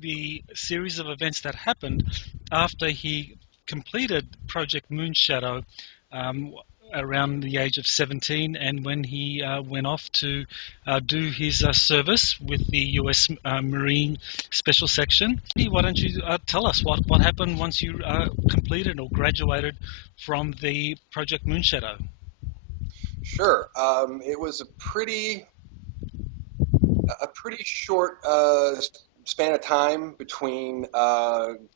the series of events that happened after he completed Project Moonshadow um, around the age of 17, and when he went off to do his service with the US Marine Special Section. Why don't you tell us what happened once you completed or graduated from the Project Moonshadow? Sure. It was a pretty short span of time between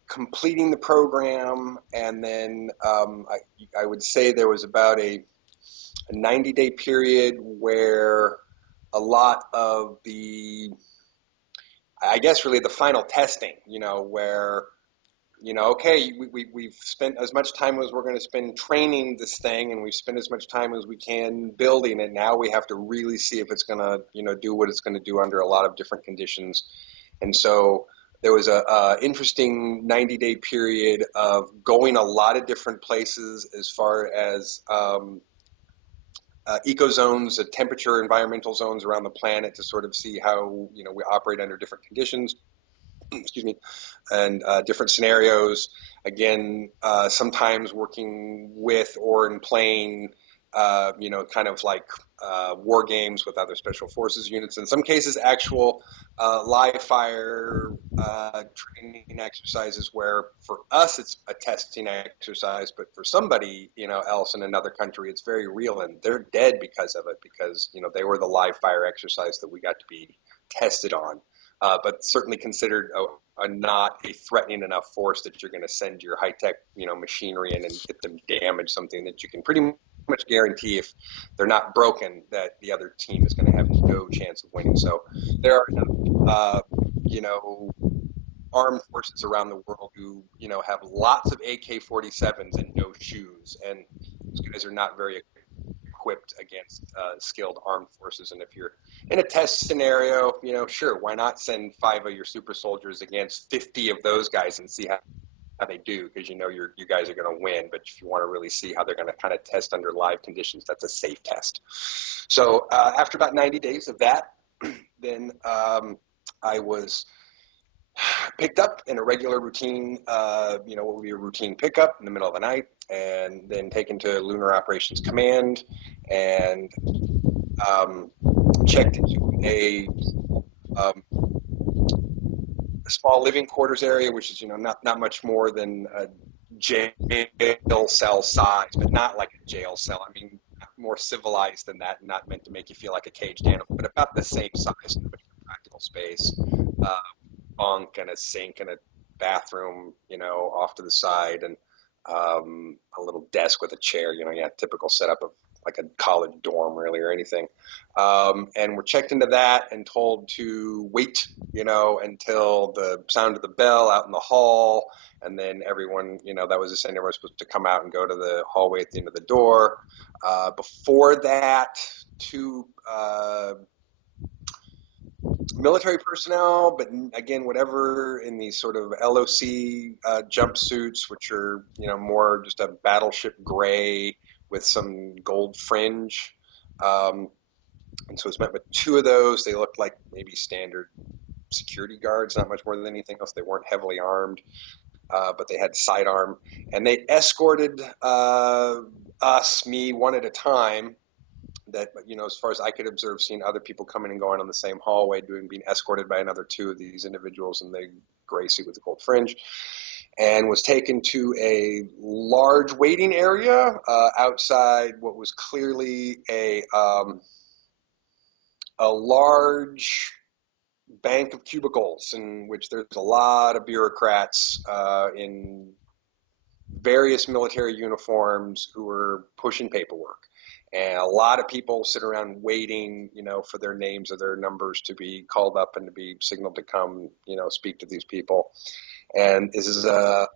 completing the program and then I would say there was about a 90-day period where a lot of I guess really the final testing, where okay, we've spent as much time as we're going to spend training this thing, and we've spent as much time as we can building it. Now we have to really see if it's going to, do what it's going to do under a lot of different conditions. And so there was a interesting 90-day period of going a lot of different places as far as eco zones, temperature, environmental zones around the planet to sort of see how, we operate under different conditions. Excuse me, and different scenarios. Again, sometimes working with or in playing, kind of like war games with other special forces units. In some cases, actual live fire training exercises where for us it's a testing exercise, but for somebody, else in another country, it's very real and they're dead because of it, because, they were the live fire exercise that we got to be tested on. But certainly considered a not a threatening enough force that you're going to send your high-tech, machinery in and get them damage something that you can pretty much guarantee if they're not broken that the other team is going to have no chance of winning. So there are armed forces around the world who, have lots of AK-47s and no shoes, and those guys are not very equipped against skilled armed forces. And if you're in a test scenario, sure, why not send 5 of your super soldiers against 50 of those guys and see how they do, because you guys are going to win. But if you want to really see how they're going to kind of test under live conditions, that's a safe test. So after about 90 days of that, then I was picked up in a regular routine, what would be a routine pickup in the middle of the night, and then taken to Lunar Operations Command and checked into a small living quarters area, which is, not much more than a jail cell size, but not like a jail cell. I mean, more civilized than that, not meant to make you feel like a caged animal, but about the same size, practical space. Bunk and a sink and a bathroom, off to the side, and a little desk with a chair, typical setup of like a college dorm really or anything. And we're checked into that and told to wait, until the sound of the bell out in the hall. And then everyone, that was the saying, everyone was supposed to come out and go to the hallway at the end of the door. Before that, two military personnel, but again, whatever in these sort of LOC jumpsuits, which are, more just a battleship gray with some gold fringe. And so it's met with 2 of those. They looked like maybe standard security guards, not much more than anything else. They weren't heavily armed, but they had sidearm. And they escorted me one at a time. That, as far as I could observe, seeing other people coming and going on the same hallway, being escorted by another 2 of these individuals in the gray suit with the gold fringe, and was taken to a large waiting area outside what was clearly a large bank of cubicles in which there's a lot of bureaucrats in various military uniforms who were pushing paperwork. And a lot of people sit around waiting, for their names or their numbers to be called up and to be signaled to come, speak to these people. And this is a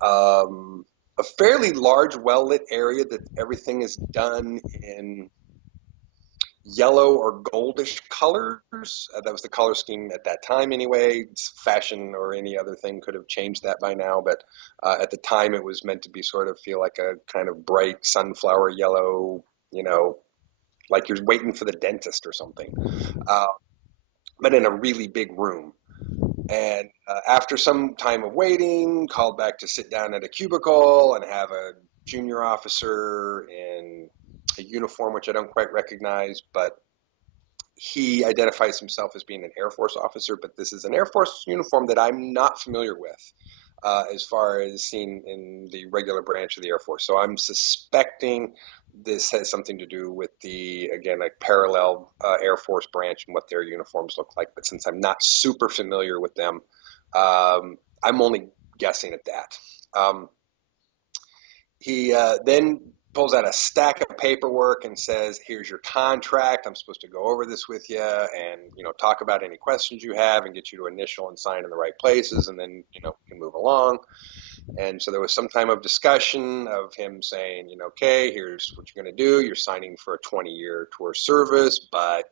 fairly large, well-lit area that everything is done in yellow or goldish colors. That was the color scheme at that time anyway. Fashion or any other thing could have changed that by now, but at the time it was meant to be sort of feel like a kind of bright sunflower yellow, like you're waiting for the dentist or something, but in a really big room. And after some time of waiting, called back to sit down at a cubicle and have a junior officer in a uniform, which I don't quite recognize, but he identifies himself as being an Air Force officer, but this is an Air Force uniform that I'm not familiar with as far as seen in the regular branch of the Air Force. So I'm suspecting this has something to do with the, again, like parallel Air Force branch and what their uniforms look like. But since I'm not super familiar with them, I'm only guessing at that. He then pulls out a stack of paperwork and says, "Here's your contract. I'm supposed to go over this with you and, talk about any questions you have and get you to initial and sign in the right places, and then, we can move along." And so there was some time of discussion of him saying, okay, here's what you're going to do. You're signing for a 20-year tour service, but,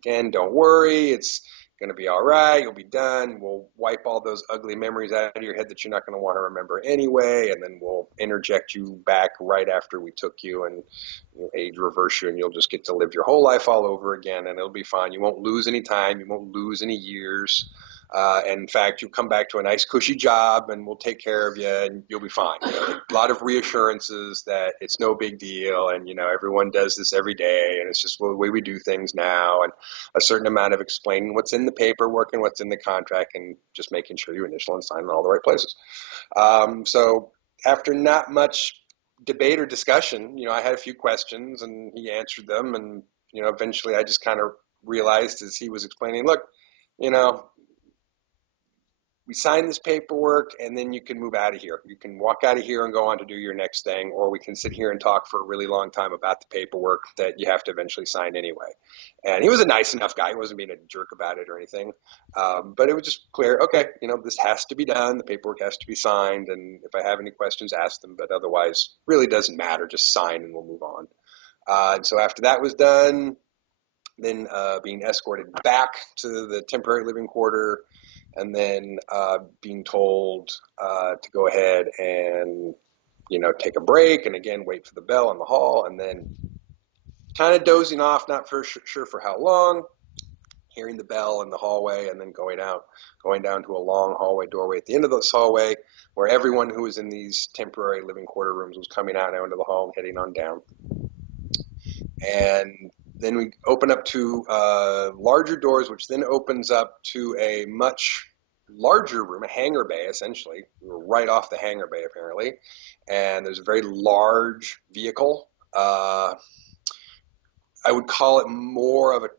again, don't worry. It's going to be all right. You'll be done. We'll wipe all those ugly memories out of your head that you're not going to want to remember anyway, and then we'll interject you back right after we took you and age reverse you, and you'll just get to live your whole life all over again, and it'll be fine. You won't lose any time. You won't lose any years. And in fact, you'll come back to a nice cushy job and we'll take care of you and you'll be fine. A lot of reassurances that it's no big deal and, everyone does this every day and it's just the way we do things now, and a certain amount of explaining what's in the paperwork and what's in the contract and just making sure you initial and sign in all the right places. So after not much debate or discussion, I had a few questions and he answered them, and, eventually I just kind of realized as he was explaining, look, you know, we sign this paperwork and then you can move out of here. You can walk out of here and go on to do your next thing, or we can sit here and talk for a really long time about the paperwork that you have to eventually sign anyway. And he was a nice enough guy. He wasn't being a jerk about it or anything. But it was just clear, okay, this has to be done. The paperwork has to be signed. And if I have any questions, ask them. But otherwise, really doesn't matter. Just sign and we'll move on. And so after that was done, then being escorted back to the temporary living quarter, and then being told to go ahead and take a break, and again wait for the bell in the hall, and then kind of dozing off, not for sure for how long, hearing the bell in the hallway, and then going down to a long hallway doorway at the end of this hallway, where everyone who was in these temporary living quarter rooms was coming out now into the hall and heading on down. And then we open up to larger doors, which then opens up to a much larger room, a hangar bay, essentially. We were right off the hangar bay, apparently. And there's a very large vehicle. I would call it more of a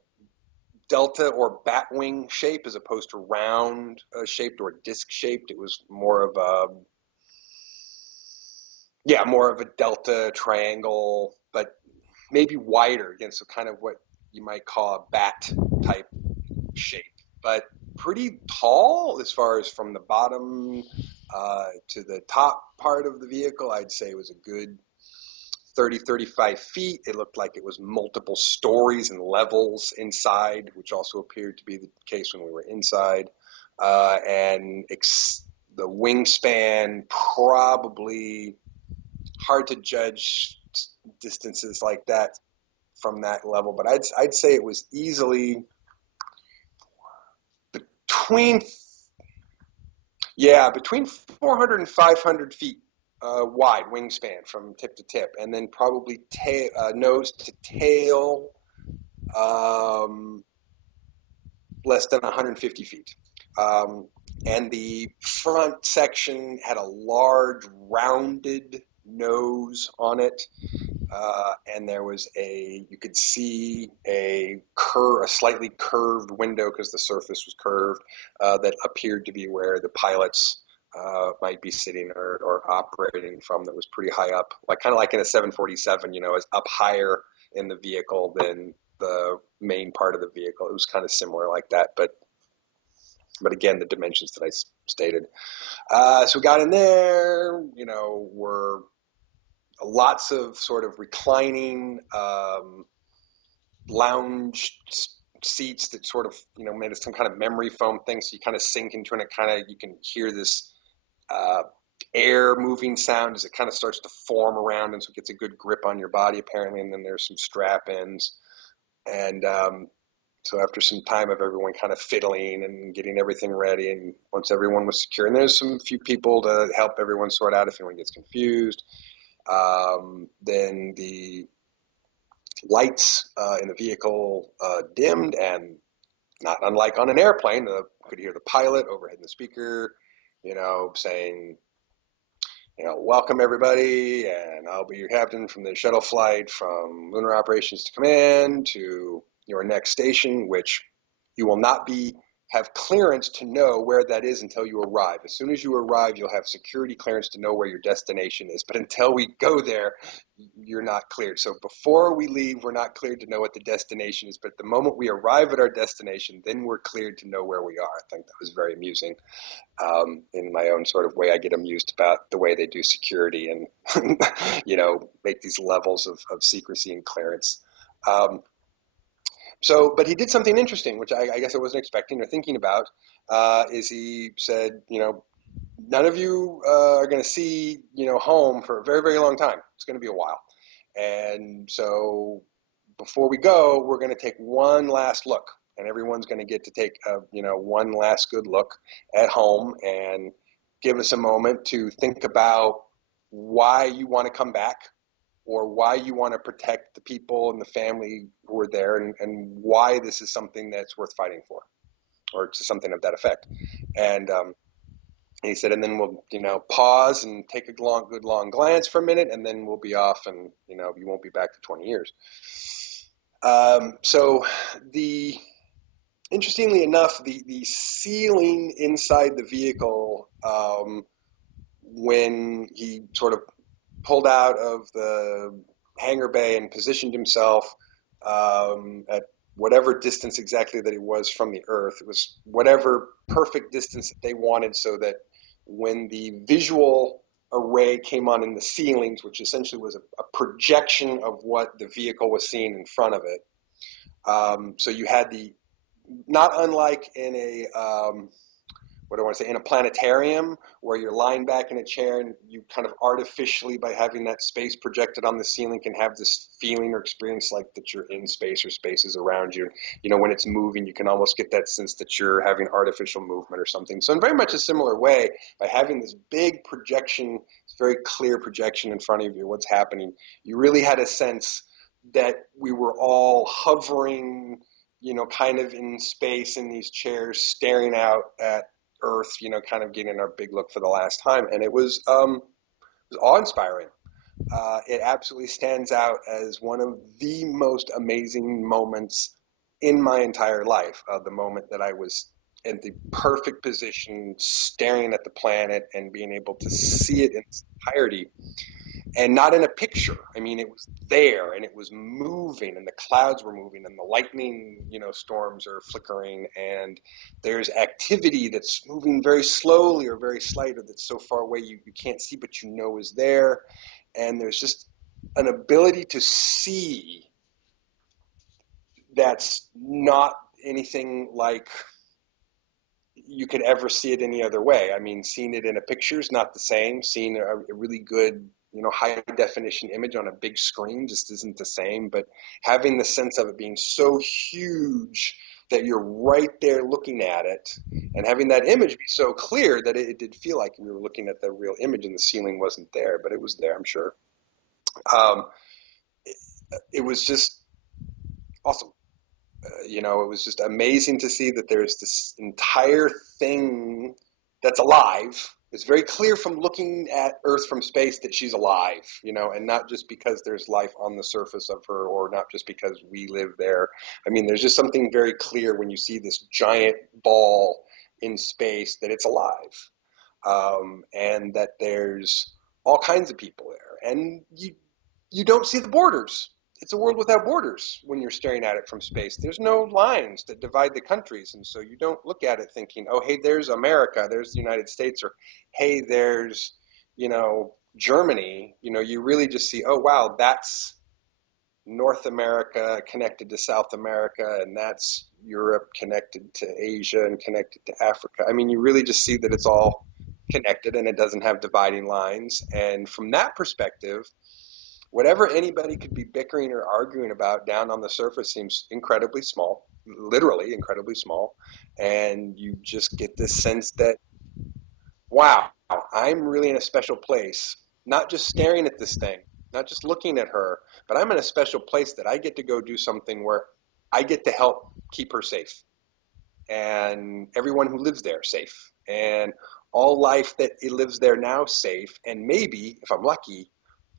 delta or batwing shape as opposed to round shaped or disc shaped. It was more of a delta triangle, but maybe wider, again, so kind of what you might call a bat type shape, but pretty tall as far as from the bottom to the top part of the vehicle. I'd say it was a good 35 feet. It looked like it was multiple stories and levels inside, which also appeared to be the case when we were inside. And the wingspan, probably hard to judge distances like that from that level, but I'd say it was easily between 400 and 500 feet wide wingspan from tip to tip, and then probably nose to tail less than 150 feet. And the front section had a large rounded nose on it. And there was you could see a slightly curved window because the surface was curved that appeared to be where the pilots might be sitting or operating from. That was pretty high up, kind of like in a 747, is up higher in the vehicle than the main part of the vehicle. It was kind of similar like that, but again, the dimensions that I stated. So we got in there, were lots of sort of reclining lounge seats that sort of made some kind of memory foam thing, so you kind of sink into it, and you can hear this air moving sound as it kind of starts to form around, and so it gets a good grip on your body apparently. And then there's some strap ins, and So after some time of everyone kind of fiddling and getting everything ready, and once everyone was secure, and there's some few people to help everyone sort out if anyone gets confused, then the lights in the vehicle dimmed, and not unlike on an airplane, could hear the pilot overhead in the speaker, saying, welcome everybody, and I'll be your captain from the shuttle flight from Lunar Operations to Command to your next station, which you will not have clearance to know where that is until you arrive. As soon as you arrive, you'll have security clearance to know where your destination is. But until we go there, you're not cleared. So before we leave, we're not cleared to know what the destination is. But the moment we arrive at our destination, then we're cleared to know where we are. I think that was very amusing. In my own sort of way, I get amused about the way they do security and, make these levels of secrecy and clearance. But he did something interesting, which I guess I wasn't expecting or thinking about, is he said, none of you are going to see, home for a very, very long time. It's going to be a while. And so before we go, we're going to take one last look, and everyone's going to get to take, one last good look at home and give us a moment to think about why you want to come back, or why you want to protect the people and the family who are there, and why this is something that's worth fighting for, or to something of that effect. And he said, and then we'll, pause and take a good long glance for a minute, and then we'll be off, and, you won't be back for 20 years. So interestingly enough, the ceiling inside the vehicle, when he sort of pulled out of the hangar bay and positioned himself at whatever distance exactly that it was from the Earth. It was whatever perfect distance that they wanted, so that when the visual array came on in the ceilings, which essentially was a projection of what the vehicle was seeing in front of it. So you had not unlike in a what do I want to say, in a planetarium, where you're lying back in a chair and you kind of artificially, by having that space projected on the ceiling, can have this feeling or experience like that you're in space, or space is around you. When it's moving, you can almost get that sense that you're having artificial movement or something. So in very much a similar way, by having this big projection, this very clear projection in front of you, what's happening, you really had a sense that we were all hovering, kind of in space in these chairs, staring out at Earth, kind of getting our big look for the last time. And it was awe-inspiring. It absolutely stands out as one of the most amazing moments in my entire life. The moment that I was in the perfect position, staring at the planet and being able to see it in its entirety. And not in a picture. I mean, it was there, and it was moving, and the clouds were moving, and the lightning, storms are flickering, and there's activity that's moving very slowly or very slight, or that's so far away you can't see, but is there. And there's just an ability to see that's not anything like you could ever see it any other way. I mean, seeing it in a picture is not the same. Seeing a really good, high definition image on a big screen just isn't the same. But having the sense of it being so huge that you're right there looking at it, and having that image be so clear that it did feel like we were looking at the real image, and the ceiling wasn't there, but it was there, I'm sure. Um, it was just awesome. It was just amazing to see that there's this entire thing that's alive. It's very clear from looking at Earth from space that she's alive, and not just because there's life on the surface of her, or not just because we live there. I mean, there's just something very clear when you see this giant ball in space that it's alive, and that there's all kinds of people there, and you don't see the borders. It's a world without borders when you're staring at it from space. There's no lines that divide the countries, and so you don't look at it thinking, oh, hey, there's America, there's the United States, or hey, there's, Germany. You really just see, oh, wow, that's North America connected to South America, and that's Europe connected to Asia and connected to Africa. I mean, you really just see that it's all connected, and it doesn't have dividing lines. And from that perspective, Whatever anybody could be bickering or arguing about down on the surface seems incredibly small, literally incredibly small. And you just get this sense that, wow, I'm really in a special place, not just staring at this thing, not just looking at her, but I'm in a special place that I get to go do something where I get to help keep her safe and everyone who lives there safe and all life that it lives there now safe. And maybe, if I'm lucky,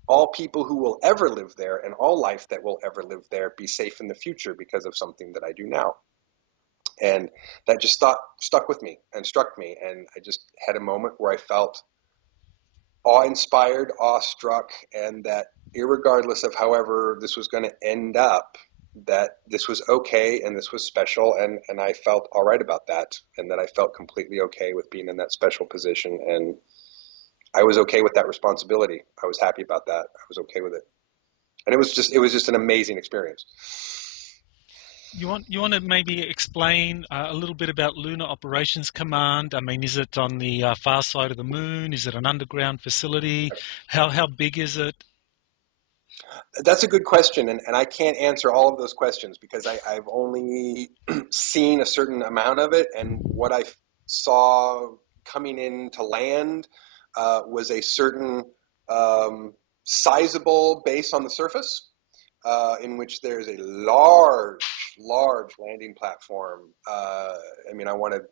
all people who will ever live there and all life that will ever live there be safe in the future because of something that I do now. And that just stuck with me and struck me. And I just had a moment where I felt awe-inspired, awestruck, and that irregardless of however this was going to end up, that this was okay and this was special, and I felt all right about that, and that I felt completely okay with being in that special position, and I was okay with that responsibility. I was happy about that. I was okay with it, and it was just an amazing experience. You want to maybe explain a little bit about Lunar Operations Command? I mean, is it on the far side of the moon? Is it an underground facility? How big is it? That's a good question, and I can't answer all of those questions because I've only seen a certain amount of it, and what I saw coming into land was a certain sizable base on the surface in which there's a large landing platform. I mean, I want to,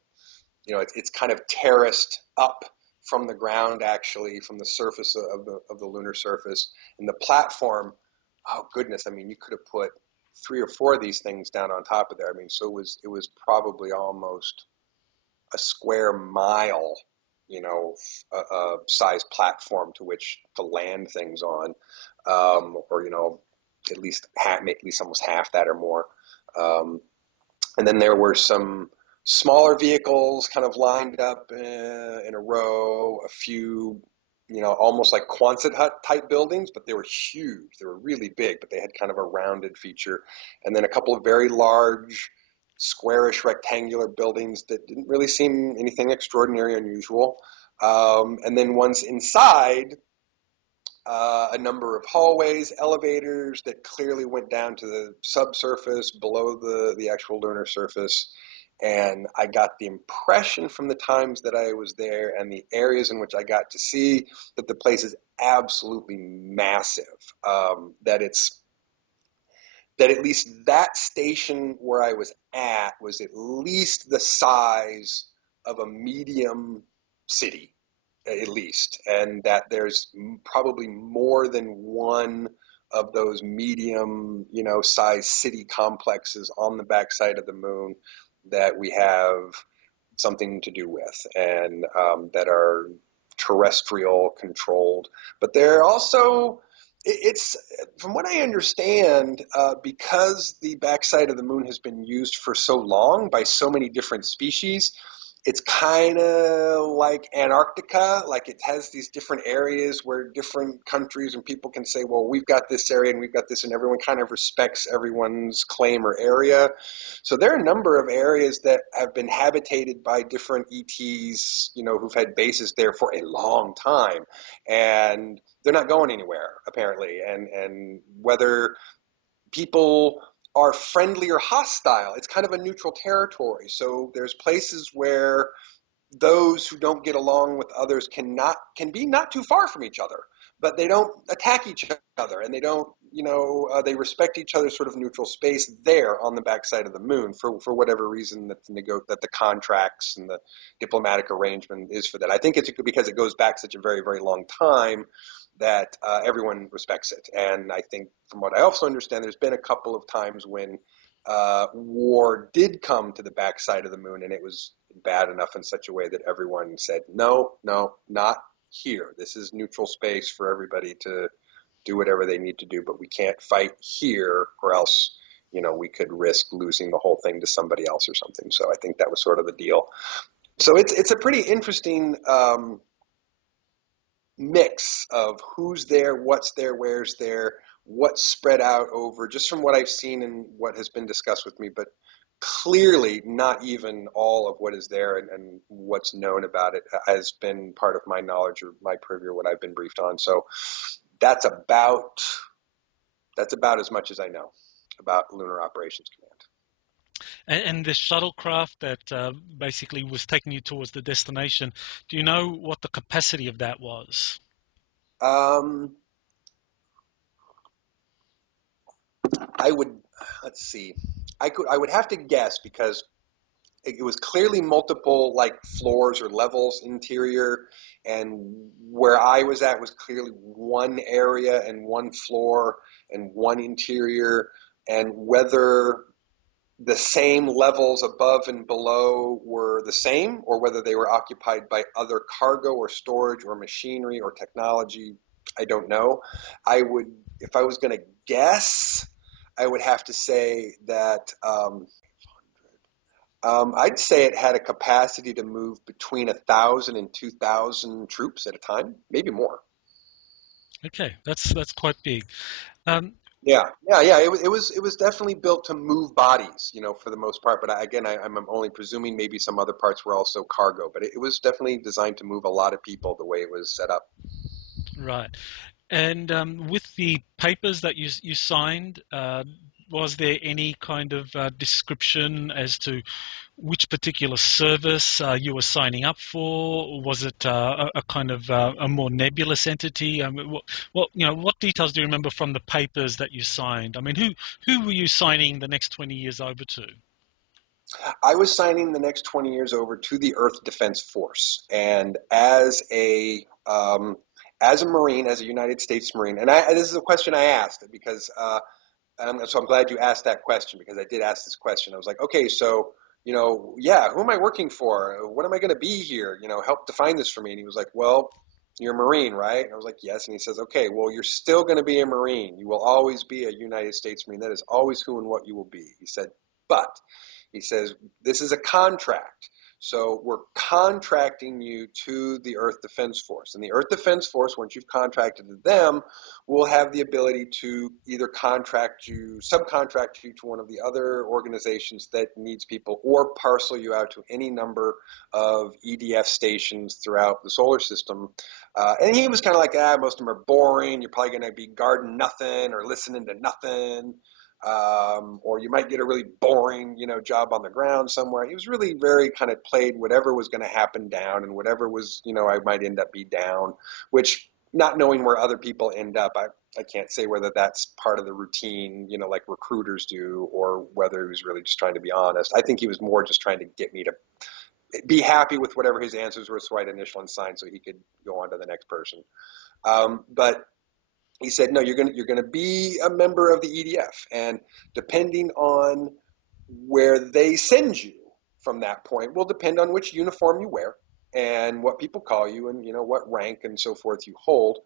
it's kind of terraced up from the ground, actually, from the surface of the lunar surface, and the platform. Oh goodness! I mean, you could have put three or four of these things down on top of there. I mean, so it was probably almost a square mile, size platform to which to land things on, or at least almost half that or more. And then there were some smaller vehicles kind of lined up in a row, a few, almost like Quonset hut type buildings, but they were huge. They were really big, but they had kind of a rounded feature. And then a couple of very large, squarish, rectangular buildings that didn't really seem anything extraordinary, unusual. And then once inside, a number of hallways, elevators that clearly went down to the subsurface below the actual lunar surface. And I got the impression from the times that I was there and the areas in which I got to see that the place is absolutely massive. That at least that station where I was at was at least the size of a medium city, at least, and that there's probably more than one of those medium, size city complexes on the backside of the moon that we have something to do with, and that are terrestrial controlled. But they're also, it's from what I understand, because the backside of the moon has been used for so long by so many different species. It's kind of like Antarctica, like it has these different areas where different countries and people can say, well, we've got this area and we've got this, and everyone kind of respects everyone's claim or area. So there are a number of areas that have been habitated by different ETs, who've had bases there for a long time, and they're not going anywhere apparently. And whether people are friendly or hostile, it's kind of a neutral territory. So there's places where those who don't get along with others can be not too far from each other, but they don't attack each other, and they don't, they respect each other's sort of neutral space there on the backside of the moon for whatever reason that the contracts and the diplomatic arrangement is for that. I think it's because it goes back such a very, very long time that everyone respects it. And I think, from what I also understand, there's been a couple of times when war did come to the backside of the moon, and it was bad enough in such a way that everyone said, no, no, not here. This is neutral space for everybody to do whatever they need to do, but we can't fight here, or else, we could risk losing the whole thing to somebody else or something. So I think that was sort of the deal. So it's a pretty interesting mix of who's there, what's there, where's there, what's spread out over, just from what I've seen and what has been discussed with me, but clearly not even all of what is there, and what's known about it has been part of my knowledge or my purview, what I've been briefed on. So that's about That's about as much as I know about Lunar Operations And the shuttlecraft that basically was taking you towards the destination, do you know what the capacity of that was? Command. I would, let's see, I would have to guess because it was clearly multiple like floors or levels interior, and where I was at was clearly one area and one floor and one interior, and whether the same levels above and below were the same or whether they were occupied by other cargo or storage or machinery or technology, I don't know. I would, if I was going to guess, I would have to say that I'd say it had a capacity to move between 1,000 and 2,000 troops at a time, maybe more. Okay, that's quite big. Um, Yeah. It was definitely built to move bodies, for the most part. But again, I'm only presuming maybe some other parts were also cargo. But it was definitely designed to move a lot of people the way it was set up. right. And with the papers that you signed, was there any kind of description as to which particular service you were signing up for? Was it a kind of a more nebulous entity? I mean, what details do you remember from the papers that you signed? I mean, who were you signing the next 20 years over to? I was signing the next 20 years over to the Earth Defense Force, and as a Marine, as a United States Marine, and this is a question I asked because so I'm glad you asked that question because I did ask this question. I was like, okay, so yeah, who am I working for? What am I going to be here? Help define this for me. And he was like, well, you're a Marine, right? And I was like, yes. And he says, okay, well, you're still going to be a Marine. You will always be a United States Marine. That is always who and what you will be. He said, but he says, this is a contract. So we're contracting you to the Earth Defense Force. And the Earth Defense Force, once you've contracted to them, will have the ability to either subcontract you to one of the other organizations that needs people, or parcel you out to any number of EDF stations throughout the solar system. And he was kind of like, most of them are boring. You're probably going to be guarding nothing or listening to nothing. Or you might get a really boring, job on the ground somewhere. He was really very kind of played whatever was going to happen down, and whatever was, I might end up be down, which, not knowing where other people end up, I can't say whether that's part of the routine, like recruiters do, or whether he was really just trying to be honest. I think he was more just trying to get me to be happy with whatever his answers were, so I'd initial and sign so he could go on to the next person. But he said, no, you're gonna be a member of the EDF, and depending on where they send you from that point will depend on which uniform you wear and what people call you, and what rank and so forth you hold.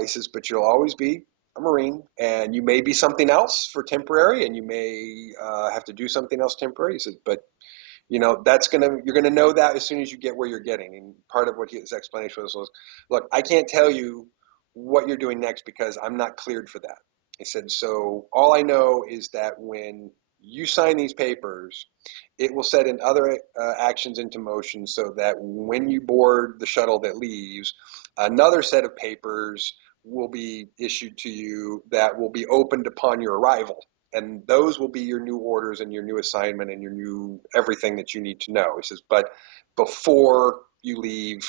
He says, but you'll always be a Marine, and you may be something else for temporary, and you may have to do something else temporary. He said, but you're gonna know that as soon as you get where you're getting. And part of what his explanation was, look, I can't tell you what you're doing next because I'm not cleared for that. He said, so all I know is that when you sign these papers, it will set in other actions into motion so that when you board the shuttle that leaves, another set of papers will be issued to you that will be opened upon your arrival. And those will be your new orders and your new assignment and your new everything that you need to know. He says, but before you leave,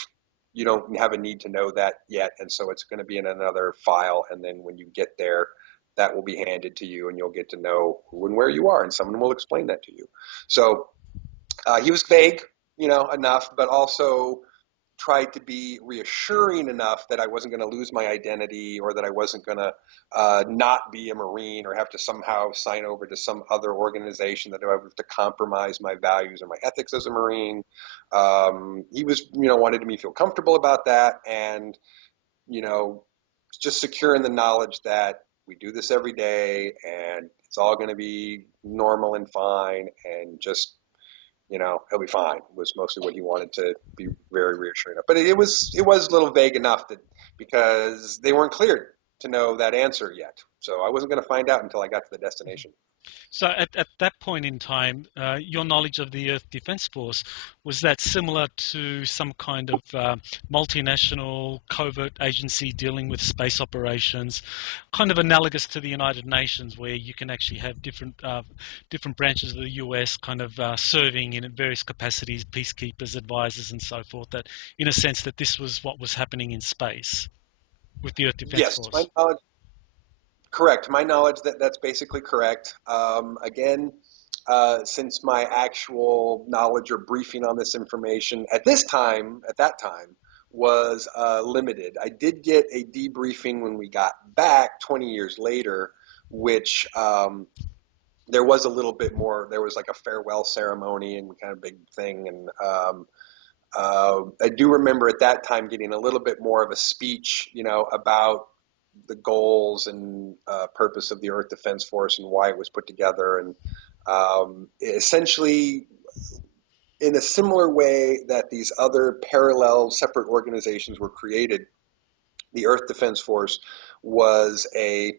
you don't have a need to know that yet. And so it's going to be in another file. And then when you get there, that will be handed to you and you'll get to know who and where you are. And someone will explain that to you. So he was vague, enough, but also tried to be reassuring enough that I wasn't going to lose my identity, or that I wasn't going to not be a Marine or have to somehow sign over to some other organization, that I would have to compromise my values or my ethics as a Marine. He was, wanted me to feel comfortable about that, and, you know, just secure in the knowledge that we do this every day and it's all going to be normal and fine, and just he'll be fine, was mostly what he wanted to be very reassuring of. But it was a little vague enough that, because they weren't cleared to know that answer yet. So I wasn't going to find out until I got to the destination. So at that point in time, your knowledge of the Earth Defense Force, was that similar to some kind of multinational covert agency dealing with space operations, kind of analogous to the United Nations, where you can actually have different branches of the US kind of serving in various capacities, peacekeepers, advisors, and so forth. That, in a sense, that this was what was happening in space with the Earth Defense Yes, to my Force. knowledge, correct. To my knowledge, that's basically correct. Again, since my actual knowledge or briefing on this information at that time, was limited. I did get a debriefing when we got back 20 years later, which there was a little bit more. There was like a farewell ceremony and kind of big thing, and I do remember at that time getting a little bit more of a speech, about the goals and purpose of the Earth Defense Force and why it was put together, and essentially in a similar way that these other parallel separate organizations were created, the Earth Defense Force was a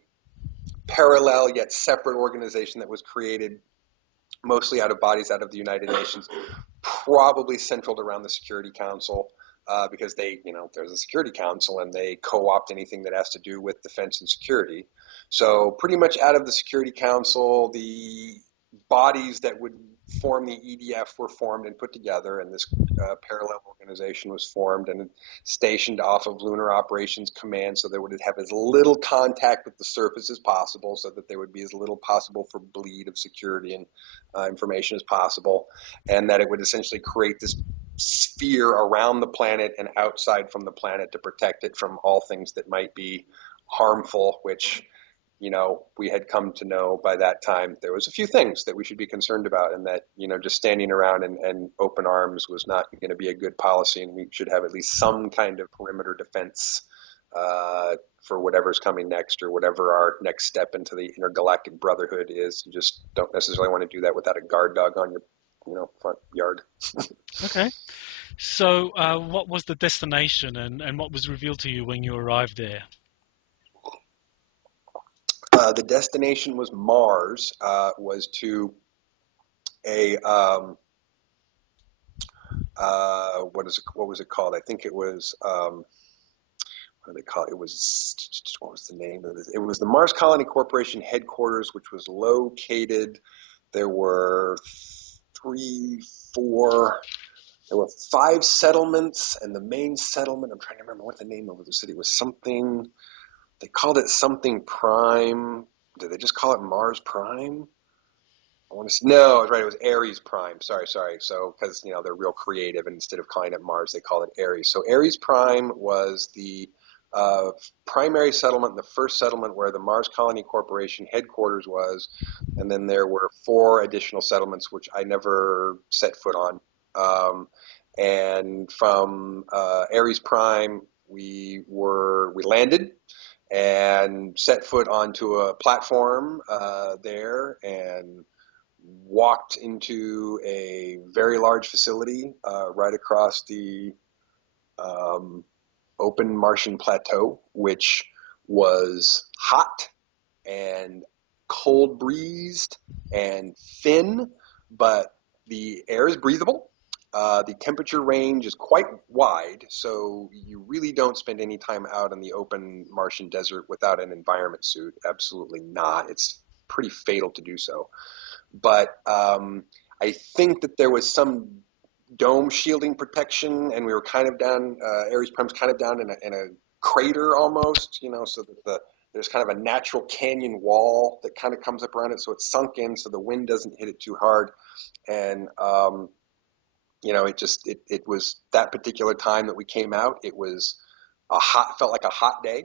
parallel yet separate organization that was created mostly out of bodies out of the United Nations, probably centered around the Security Council, because there's a Security Council and they co-opt anything that has to do with defense and security. So pretty much out of the Security Council, the bodies that would form the EDF were formed and put together, and this parallel organization was formed and stationed off of Lunar Operations Command, so they would have as little contact with the surface as possible, so that there would be as little possible for bleed of security and information as possible, and that it would essentially create this sphere around the planet and outside from the planet to protect it from all things that might be harmful, which we had come to know by that time there was a few things that we should be concerned about, and that, just standing around and open arms was not going to be a good policy, and we should have at least some kind of perimeter defense for whatever's coming next, or whatever our next step into the intergalactic brotherhood is. You just don't necessarily want to do that without a guard dog on your, front yard. Okay. So, what was the destination, and what was revealed to you when you arrived there? The destination was Mars. Was to a what was it called? I think it was what do they call it? It was, what was the name of it? It was the Mars Colony Corporation headquarters, which was located. There were three, four. There were 5 settlements, and the main settlement, I'm trying to remember what the name of the city was. Something, they called it something Prime. Did they just call it Mars Prime? I want to say, no, I was right. It was Ares Prime. Sorry. So, because, they're real creative, and instead of calling it Mars, they call it Ares. So Ares Prime was the primary settlement, the first settlement where the Mars Colony Corporation headquarters was, and then there were 4 additional settlements which I never set foot on. And from Ares Prime, we landed and set foot onto a platform there, and walked into a very large facility right across the open Martian plateau, which was hot and cold breezed and thin, but the air is breathable. The temperature range is quite wide, so you really don't spend any time out in the open Martian desert without an environment suit. Absolutely not. It's pretty fatal to do so. But I think that there was some dome shielding protection, and we were kind of down. Ares Prime's kind of down in a crater almost, so that there's kind of a natural canyon wall that kind of comes up around it, so it's sunk in, so the wind doesn't hit it too hard, and it was that particular time that we came out. It was felt like a hot day,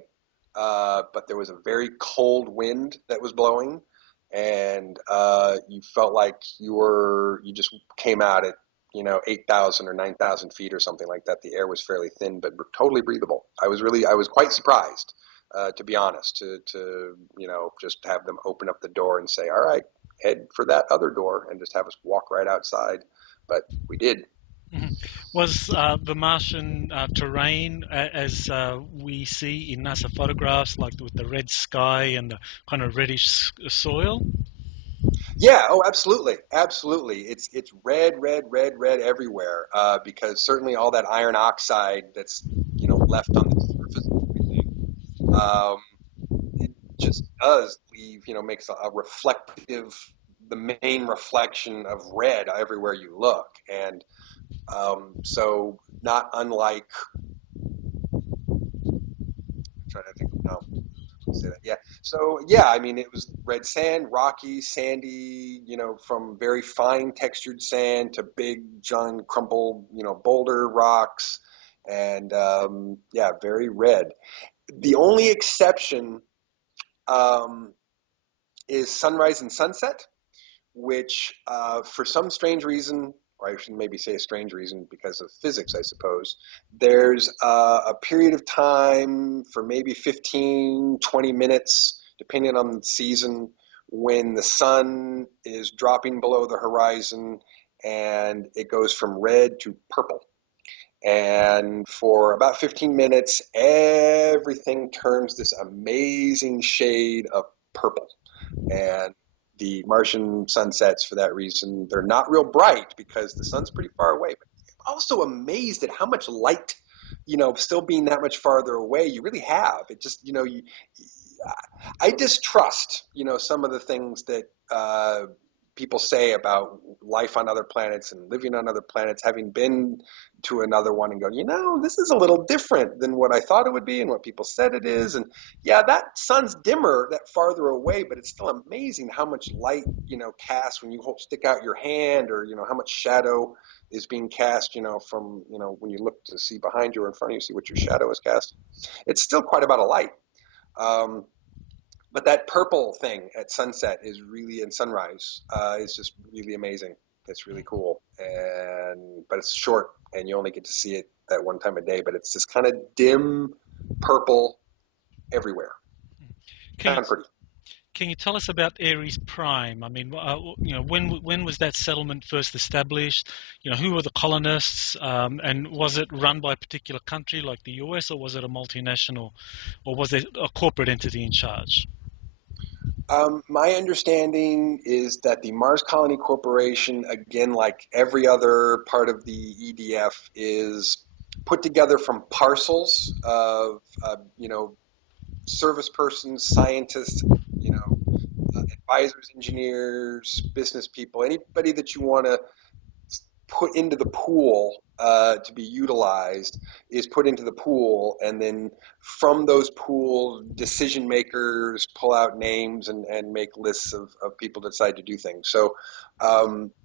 but there was a very cold wind that was blowing, and you felt like you just came out at 8,000 or 9,000 feet or something like that. The air was fairly thin, but totally breathable. I was quite surprised, to be honest, to just have them open up the door and say, all right, head for that other door, and just have us walk right outside. But we did. Mhm. Was the Martian terrain, as we see in NASA photographs, like with the red sky and the kind of reddish soil? Yeah, oh, absolutely, absolutely. It's red, red, red, red everywhere because certainly all that iron oxide that's left on the surface of everything, um, it just does leave makes a reflective, the main reflection of red everywhere you look, and so not unlike, I'm trying to think of now. Say that. Yeah. So yeah, I mean, it was red sand, rocky, sandy, from very fine textured sand to big, giant, crumpled, boulder rocks, and yeah, very red. The only exception um, is sunrise and sunset, which for some strange reason, or I should maybe say a strange reason because of physics, I suppose, there's a period of time for maybe 15, 20 minutes, depending on the season, when the sun is dropping below the horizon and it goes from red to purple. And for about 15 minutes, everything turns this amazing shade of purple. And the Martian sunsets, for that reason, they're not real bright because the sun's pretty far away. But I'm also amazed at how much light, still being that much farther away, you really have. It just, I distrust, some of the things that people say about life on other planets and living on other planets, having been to another one and go, this is a little different than what I thought it would be and what people said it is. And yeah, that sun's dimmer, that farther away, but it's still amazing how much light, casts when you stick out your hand, or, how much shadow is being cast, from, when you look to see behind you or in front of you, see what your shadow is cast. It's still quite about a light. Um, but that purple thing at sunset is really, and sunrise is just really amazing. It's really cool, but it's short, and you only get to see it that one time a day. But it's this kind of dim purple everywhere. Can you Kind of pretty. can you tell us about Aries Prime? I mean, when was that settlement first established? Who were the colonists, and was it run by a particular country like the US, or was it a multinational, or was there a corporate entity in charge? My understanding is that the Mars Colony Corporation, again, like every other part of the EDF, is put together from parcels of, service persons, scientists, advisors, engineers, business people, anybody that you want to put into the pool to be utilized is put into the pool, and then from those pools, decision makers pull out names and make lists of people that decide to do things. So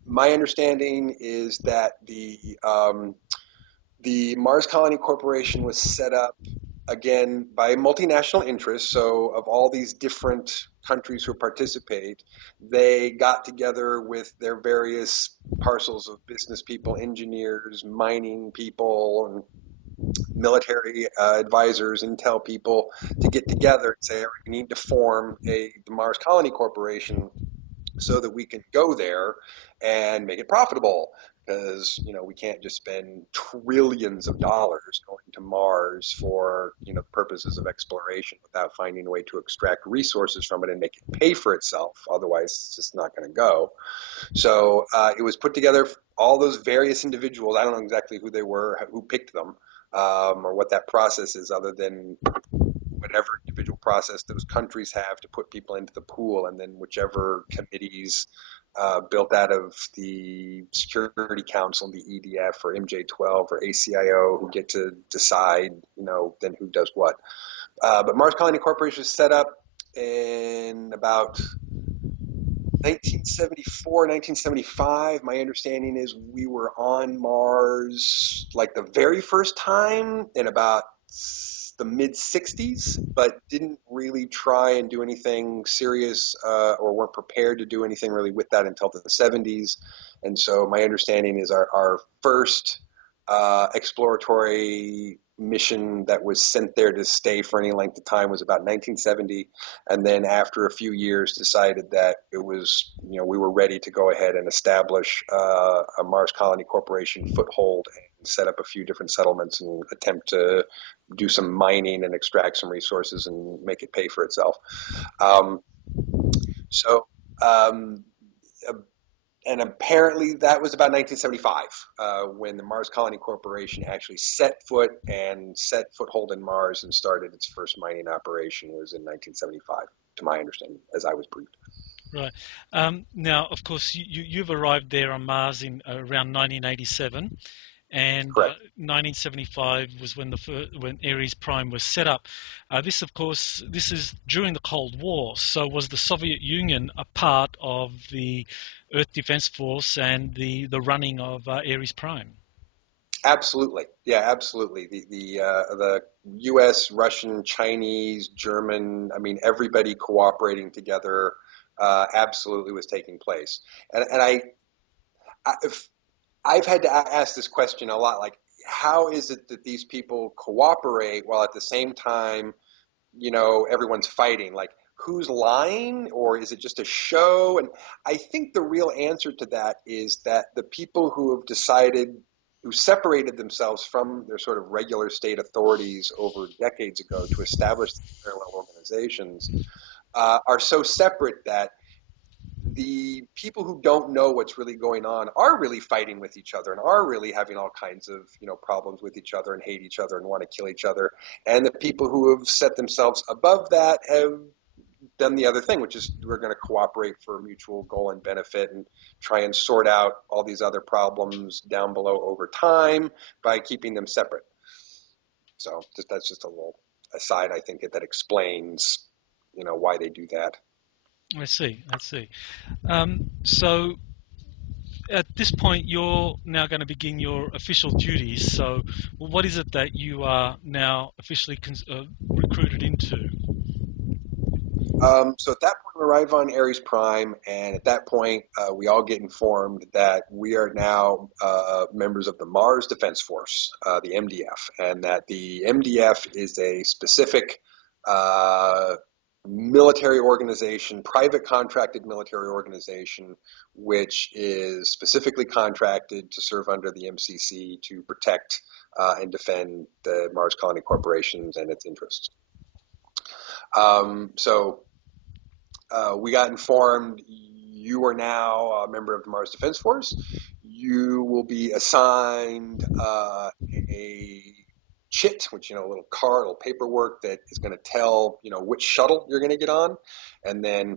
my understanding is that the Mars Colony Corporation was set up again by multinational interests. So, of all these different countries who participate, they got together with their various parcels of business people, engineers, mining people, and military advisors, intel people to get together and say, all right, we need to form the Mars Colony Corporation so that we can go there and make it profitable, because we can't just spend trillions of dollars going to Mars for purposes of exploration without finding a way to extract resources from it and make it pay for itself. Otherwise it's just not going to go. So it was put together, all those various individuals. I don't know exactly who they were, who picked them, or what that process is, other than whatever individual process those countries have to put people into the pool, and then whichever committees built out of the Security Council, the EDF or MJ12 or ACIO, who get to decide, then who does what. But Mars Colony Corporation was set up in about 1974, 1975. My understanding is we were on Mars like the very first time in about the mid 60s, but didn't really try and do anything serious, or weren't prepared to do anything really with that until the 70s. And so my understanding is our first exploratory mission that was sent there to stay for any length of time was about 1970. And then after a few years decided that it was, we were ready to go ahead and establish a Mars Colony Corporation foothold and set up a few different settlements and attempt to do some mining and extract some resources and make it pay for itself. Um, so um, And apparently that was about 1975 when the Mars Colony Corporation actually set foothold in Mars and started its first mining operation. It was in 1975, to my understanding, as I was briefed. Right. Now, of course, you've arrived there on Mars in around 1987, and Correct. 1975 was when when Ares Prime was set up. This, of course, this is during the Cold War. So, was the Soviet Union a part of the Earth Defense Force and the running of Ares Prime? Absolutely. Yeah, absolutely. The U.S., Russian, Chinese, German, I mean, everybody cooperating together absolutely was taking place. And if, I've had to ask this question a lot, like, how is it that these people cooperate while at the same time, everyone's fighting? Like, who's lying, or is it just a show? And I think the real answer to that is that the people who separated themselves from their sort of regular state authorities over decades ago to establish parallel organizations are so separate that the people who don't know what's really going on are really fighting with each other and are really having all kinds of problems with each other and hate each other and want to kill each other. And the people who have set themselves above that have done the other thing, which is we're going to cooperate for a mutual goal and benefit and try and sort out all these other problems down below over time by keeping them separate. So that's just a little aside, I think, that explains why they do that. I see. I see. So at this point, you're now going to begin your official duties. So, what is it that you are now officially recruited into? So at that point, we arrive on Ares Prime, and at that point, we all get informed that we are now members of the Mars Defense Force, the MDF, and that the MDF is a specific uh, military organization, private contracted military organization, which is specifically contracted to serve under the MCC to protect and defend the Mars Colony Corporations and its interests. So we got informed you are now a member of the Mars Defense Force. You will be assigned a chit, which, a little card, a little paperwork that is going to tell, which shuttle you're going to get on. And then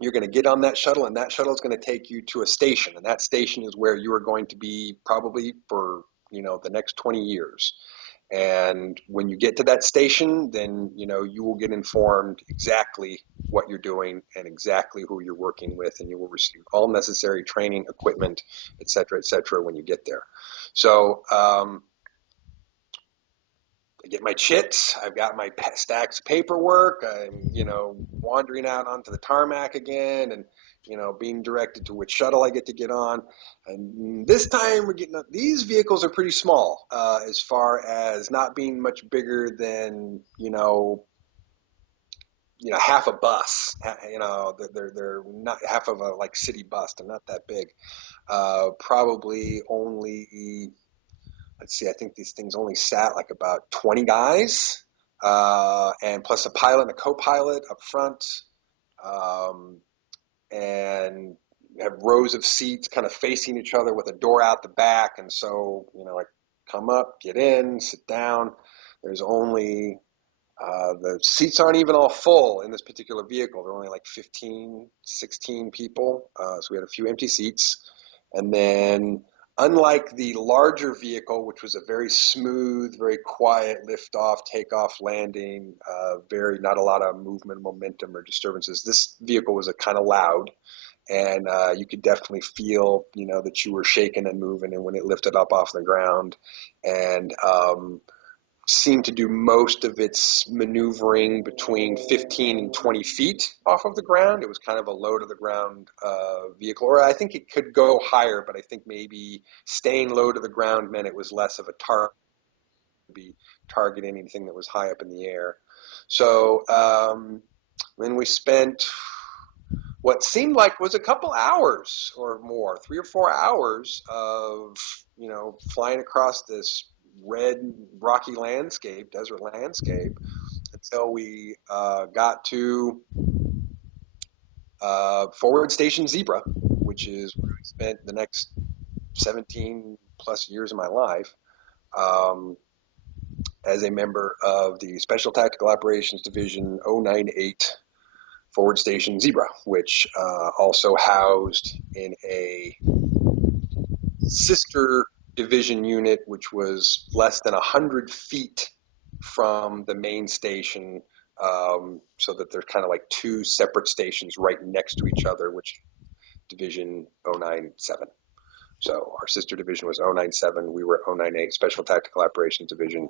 you're going to get on that shuttle, and that shuttle is going to take you to a station. And that station is where you are going to be probably for, the next 20 years. And when you get to that station, then, you will get informed exactly what you're doing and exactly who you're working with, and you will receive all necessary training, equipment, et cetera, when you get there. So I get my chits. I've got my stacks of paperwork. I'm, wandering out onto the tarmac again and, being directed to which shuttle I get to get on. And this time we're getting these vehicles are pretty small as far as not being much bigger than, half a bus. They're not half of a like city bus. They're not that big. Probably only, let's see, I think these things only sat like about 20 guys, and plus a pilot and a co-pilot up front, and have rows of seats kind of facing each other with a door out the back. And so, I come up, get in, sit down. There's only, the seats aren't even all full in this particular vehicle. There are only like 15, 16 people. So we had a few empty seats. And then, unlike the larger vehicle, which was a very smooth, very quiet lift-off, takeoff, landing, very not a lot of movement, momentum, or disturbances, this vehicle was a kind of loud, and you could definitely feel, that you were shaking and moving, and when it lifted up off the ground, and seemed to do most of its maneuvering between 15 and 20 feet off of the ground. It was kind of a low to the ground vehicle, or I think it could go higher, but I think maybe staying low to the ground meant it was less of a target to be targeting anything that was high up in the air. So then we spent what seemed like was a couple hours or more, 3 or 4 hours of, flying across this red rocky landscape, desert landscape, until we got to Forward Station Zebra, which is where I spent the next 17 plus years of my life, um, as a member of the Special Tactical Operations Division 098 Forward Station Zebra, which also housed in a sister division unit, which was less than 100 feet from the main station, so that there's kind of like two separate stations right next to each other, which Division 097. So our sister division was 097. We were 098, Special Tactical Operations Division,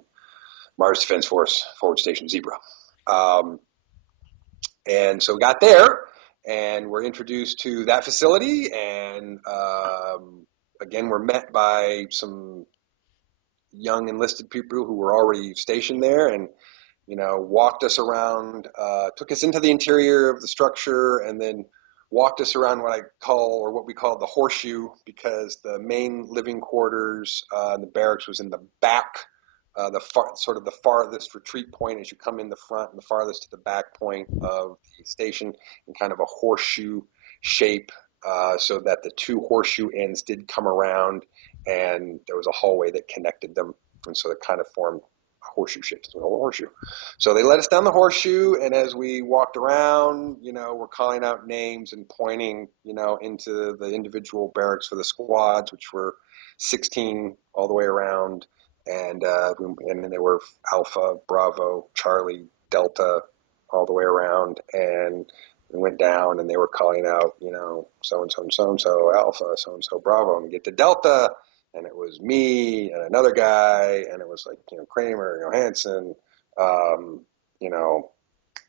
Mars Defense Force, Forward Station Zebra. Um, and so we got there and we're introduced to that facility. And again, we're met by some young enlisted people who were already stationed there and, walked us around, took us into the interior of the structure and then walked us around what we call the horseshoe, because the main living quarters, the barracks was in the back, sort of the farthest retreat point as you come in the front and the farthest to the back point of the station in kind of a horseshoe shape, so that the two horseshoe ends did come around and there was a hallway that connected them. And so it kind of formed a horseshoe shape, a little horseshoe. So they led us down the horseshoe, and as we walked around, we're calling out names and pointing, into the individual barracks for the squads, which were 16 all the way around. And then there were Alpha, Bravo, Charlie, Delta, all the way around. And we went down, and they were calling out, so and so and so and so, Alpha, so and so, Bravo. And we get to Delta, and it was me and another guy, and it was like, Kramer, Johansson, you know,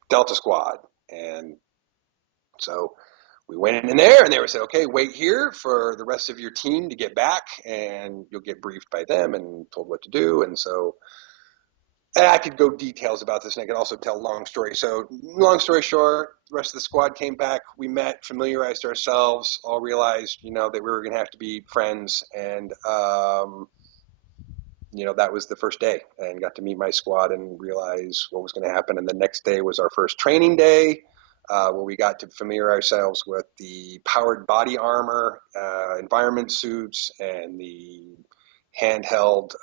Delta Squad. And so we went in there, and they were saying, okay, wait here for the rest of your team to get back, and you'll get briefed by them and told what to do. And so, and I could go details about this, and I could also tell long story. So long story short, the rest of the squad came back. We met, familiarized ourselves, all realized, that we were going to have to be friends. And, that was the first day, and got to meet my squad and realize what was going to happen. And the next day was our first training day, where we got to familiarize ourselves with the powered body armor, environment suits, and the handheld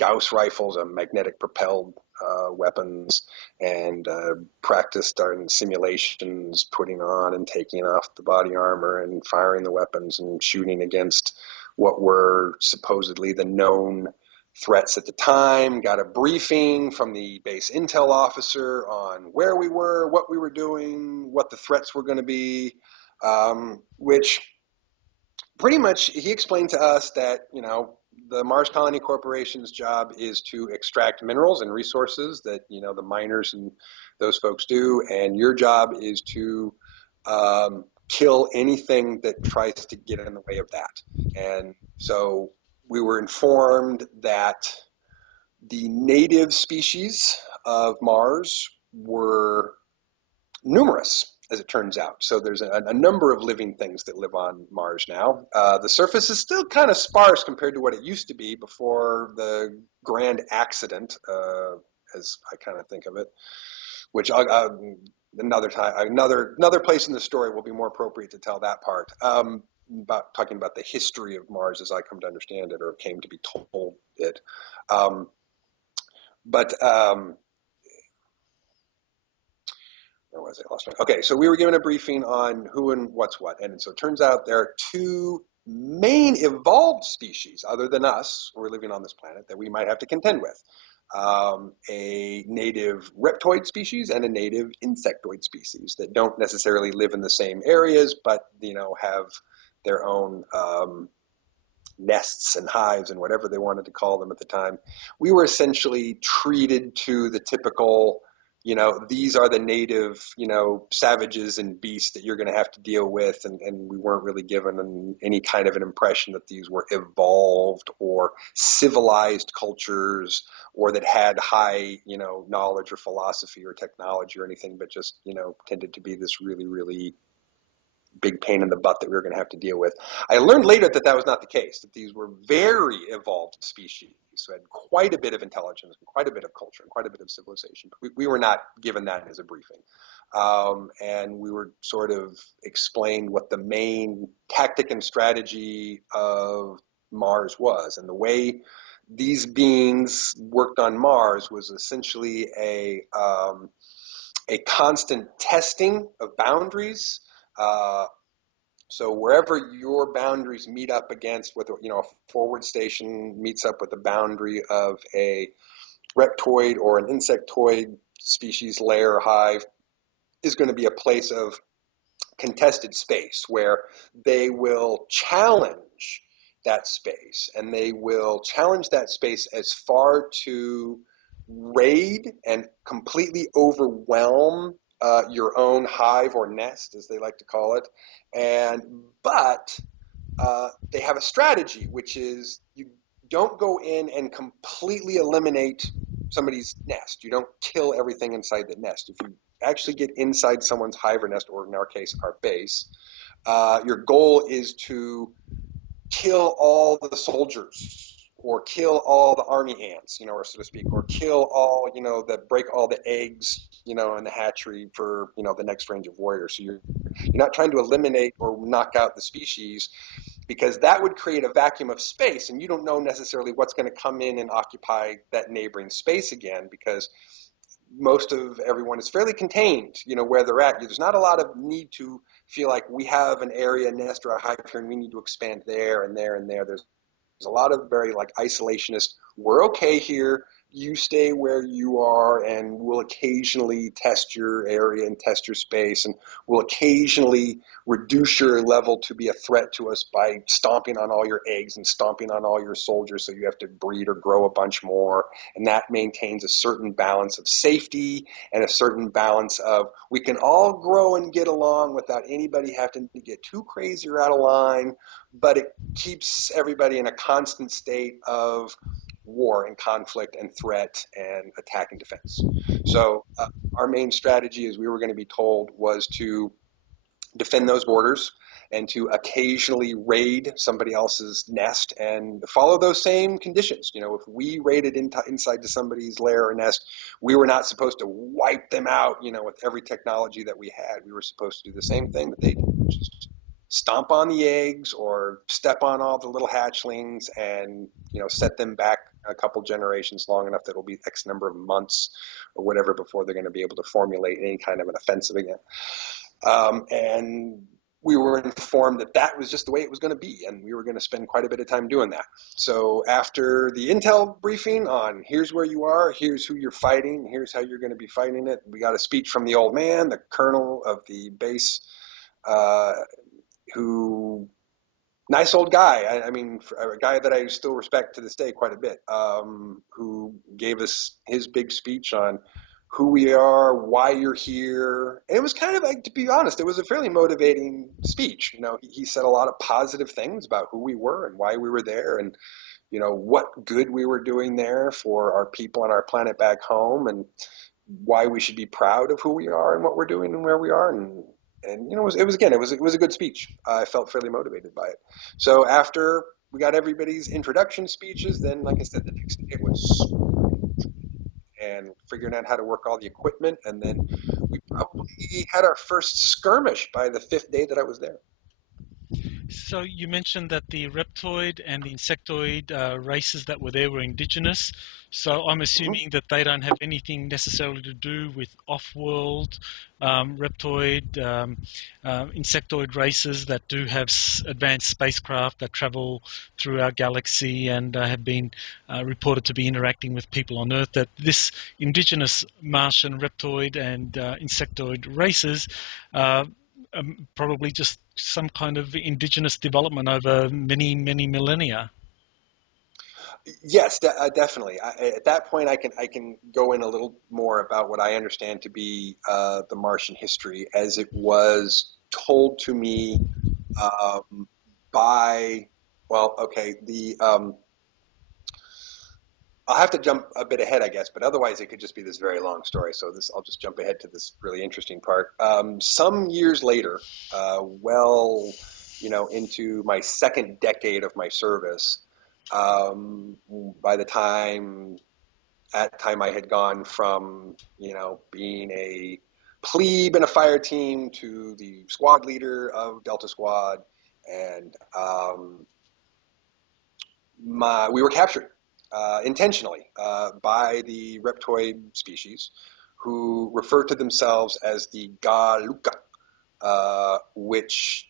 Gauss rifles and magnetic propelled weapons, and practiced on simulations, putting on and taking off the body armor and firing the weapons and shooting against what were supposedly the known threats at the time. Got a briefing from the base intel officer on where we were, what we were doing, what the threats were going to be, which pretty much he explained to us that, the Mars Colony Corporation's job is to extract minerals and resources that, the miners and those folks do, and your job is to kill anything that tries to get in the way of that. And so we were informed that the native species of Mars were numerous, as it turns out. So there's a number of living things that live on Mars now. The surface is still kind of sparse compared to what it used to be before the grand accident, as I kind of think of it, which another time, another place in the story will be more appropriate to tell that part. About talking about the history of Mars as I come to understand it, or came to be told it. Where was I? Lost my. Okay, so we were given a briefing on who and what's what, and so it turns out there are two main evolved species other than us who are living on this planet that we might have to contend with. A native reptoid species and a native insectoid species that don't necessarily live in the same areas, but have their own nests and hives and whatever they wanted to call them at the time. We were essentially treated to the typical, these are the native, savages and beasts that you're going to have to deal with. And we weren't really given any kind of an impression that these were evolved or civilized cultures, or that had high, knowledge or philosophy or technology or anything, but just, tended to be this really, really big pain in the butt that we were going to have to deal with. I learned later that that was not the case, that these were very evolved species beings who had quite a bit of intelligence, and quite a bit of culture, and quite a bit of civilization. But we were not given that as a briefing. And we were sort of explained what the main tactic and strategy of Mars was. And the way these beings worked on Mars was essentially a constant testing of boundaries. Uh, so wherever your boundaries meet up against, with a forward station meets up with the boundary of a reptoid or an insectoid species lair or hive, is going to be a place of contested space where they will challenge that space, and they will challenge that space as far to raid and completely overwhelm your own hive or nest, as they like to call it. But they have a strategy, which is you don't go in and completely eliminate somebody's nest. You don't kill everything inside the nest. If you actually get inside someone's hive or nest, or in our case, our base, your goal is to kill all the soldiers, or kill all the army ants, or so to speak, or kill all, that break all the eggs, in the hatchery for, the next range of warriors. So you're not trying to eliminate or knock out the species, because that would create a vacuum of space, and you don't know necessarily what's going to come in and occupy that neighboring space again, because most of everyone is fairly contained, where they're at. There's not a lot of need to feel like we have an area, nest, or a hive here, and we need to expand there and there and there. There's a lot of very isolationist. We're okay here. You stay where you are, and we'll occasionally test your area and test your space, and we'll occasionally reduce your level to be a threat to us by stomping on all your eggs and stomping on all your soldiers, so you have to breed or grow a bunch more. And that maintains a certain balance of safety and a certain balance of we can all grow and get along without anybody having to get too crazy or out of line, but it keeps everybody in a constant state of war and conflict and threat and attack and defense. So our main strategy, as we were going to be told, was to defend those borders and to occasionally raid somebody else's nest and follow those same conditions. If we raided inside to somebody's lair or nest, we were not supposed to wipe them out, with every technology that we had. We were supposed to do the same thing that they did, which is stomp on the eggs or step on all the little hatchlings and, set them back a couple generations, long enough that it'll be X number of months or whatever before they're going to be able to formulate any kind of an offensive again. And we were informed that that was just the way it was going to be, and we were going to spend quite a bit of time doing that. So after the intel briefing on here's where you are, here's who you're fighting, here's how you're going to be fighting it, we got a speech from the old man, the colonel of the base, who, nice old guy, I mean, a guy that I still respect to this day quite a bit, who gave us his big speech on who we are, why you're here. And it was kind of to be honest, it was a fairly motivating speech. He said a lot of positive things about who we were and why we were there, and, what good we were doing there for our people and our planet back home, and why we should be proud of who we are and what we're doing and where we are. And it was a good speech. I felt fairly motivated by it. So after we got everybody's introduction speeches, then, like I said, the next day it was and figuring out how to work all the equipment, and then we probably had our first skirmish by the fifth day that I was there. So you mentioned that the reptoid and the insectoid races that were there were indigenous. So I'm Mm-hmm. assuming that they don't have anything necessarily to do with off-world reptoid, insectoid races that do have advanced spacecraft that travel through our galaxy and have been reported to be interacting with people on Earth. That this indigenous Martian reptoid and insectoid races probably just some kind of indigenous development over many, many millennia. Yes, definitely. At that point, I can go in a little more about what I understand to be the Martian history as it was told to me um, by. Well, okay. I'll have to jump a bit ahead, I guess, but otherwise it could just be this very long story. So I'll just jump ahead to this really interesting part. Some years later, into my second decade of my service, Um, by the time at time I had gone from, being a plebe in a fire team to the squad leader of Delta Squad, and we were captured intentionally by the reptoid species, who refer to themselves as the Galuka, which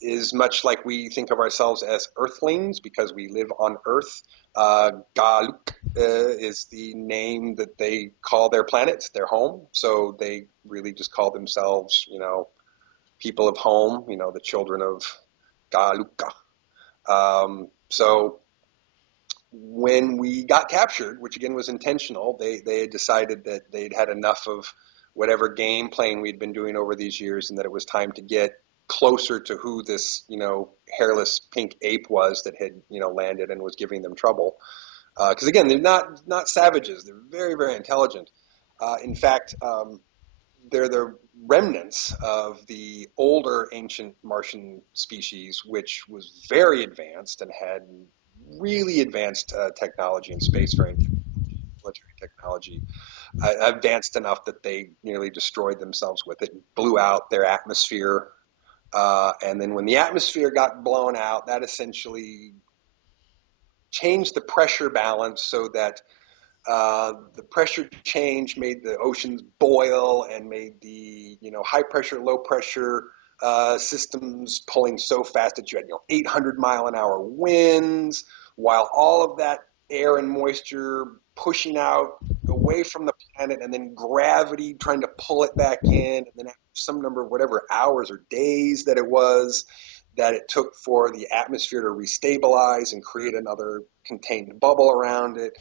is much like we think of ourselves as Earthlings because we live on Earth. Galuk is the name that they call their planet, their home. So they really just call themselves, people of home, the children of Galuka. So when we got captured, which again was intentional, they had decided that they'd had enough of whatever game playing we'd been doing over these years, and that it was time to get closer to who this, hairless pink ape was that had, landed and was giving them trouble. Because again, they're not savages; they're very, very intelligent. In fact, they're the remnants of the older ancient Martian species, which was very advanced and had really advanced technology in spacefaring, military technology, advanced enough that they nearly destroyed themselves with it, blew out their atmosphere. And then when the atmosphere got blown out, that essentially changed the pressure balance so that the pressure change made the oceans boil and made the high pressure, low pressure systems pulling so fast that you had 800-mile-an-hour winds, while all of that air and moisture pushing out away from the planet, and then gravity trying to pull it back in, and then after some number of whatever hours or days that it took for the atmosphere to restabilize and create another contained bubble around it.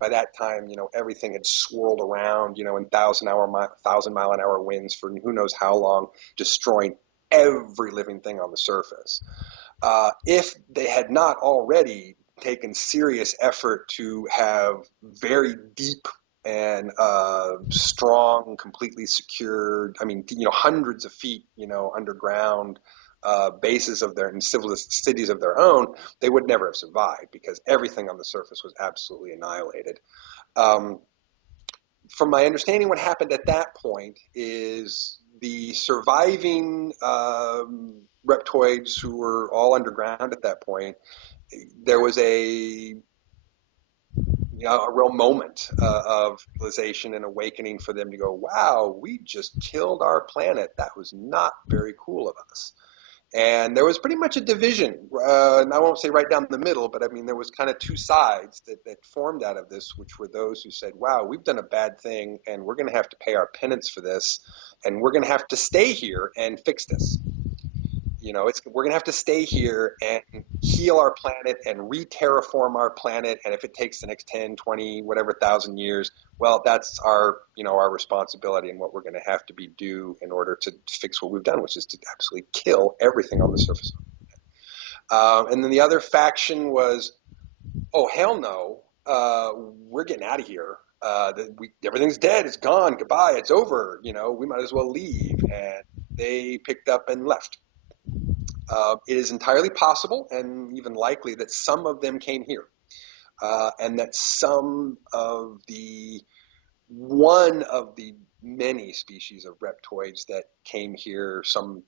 By that time, everything had swirled around, in thousand mile an hour winds for who knows how long, destroying every living thing on the surface. If they had not already taken serious effort to have very deep and strong, completely secured, hundreds of feet, underground bases of their and civil cities of their own, they would never have survived because everything on the surface was absolutely annihilated. Um, from my understanding, what happened at that point is the surviving reptoids who were all underground at that point, there was a real moment of realization and awakening for them to go, wow, we just killed our planet. That was not very cool of us. And there was pretty much a division, and I won't say right down the middle, but I mean, there was kind of two sides that formed out of this, which were those who said, wow, we've done a bad thing, and we're going to have to pay our penance for this, and we're going to have to stay here and fix this. We're going to have to stay here and heal our planet and re-terraform our planet. And if it takes the next 10, 20, whatever thousand years, well, that's our responsibility and what we're going to have to be due in order to fix what we've done, which is to absolutely kill everything on the surface. And then the other faction was, oh, hell no, we're getting out of here. Everything's dead. It's gone. Goodbye. It's over. We might as well leave. And they picked up and left. It is entirely possible and even likely that some of them came here, and that one of the many species of reptoids that came here some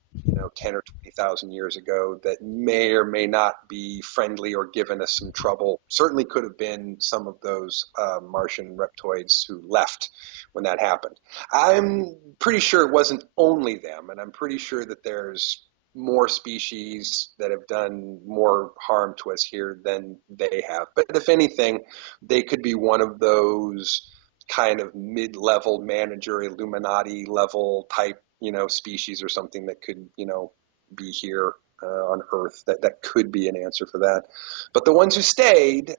10 or 20,000 years ago that may or may not be friendly or given us some trouble certainly could have been some of those Martian reptoids who left when that happened. I'm pretty sure it wasn't only them, and I'm pretty sure that there's more species that have done more harm to us here than they have. But if anything, they could be one of those kind of mid-level manager Illuminati level type, species or something that could, be here on Earth. That could be an answer for that. But the ones who stayed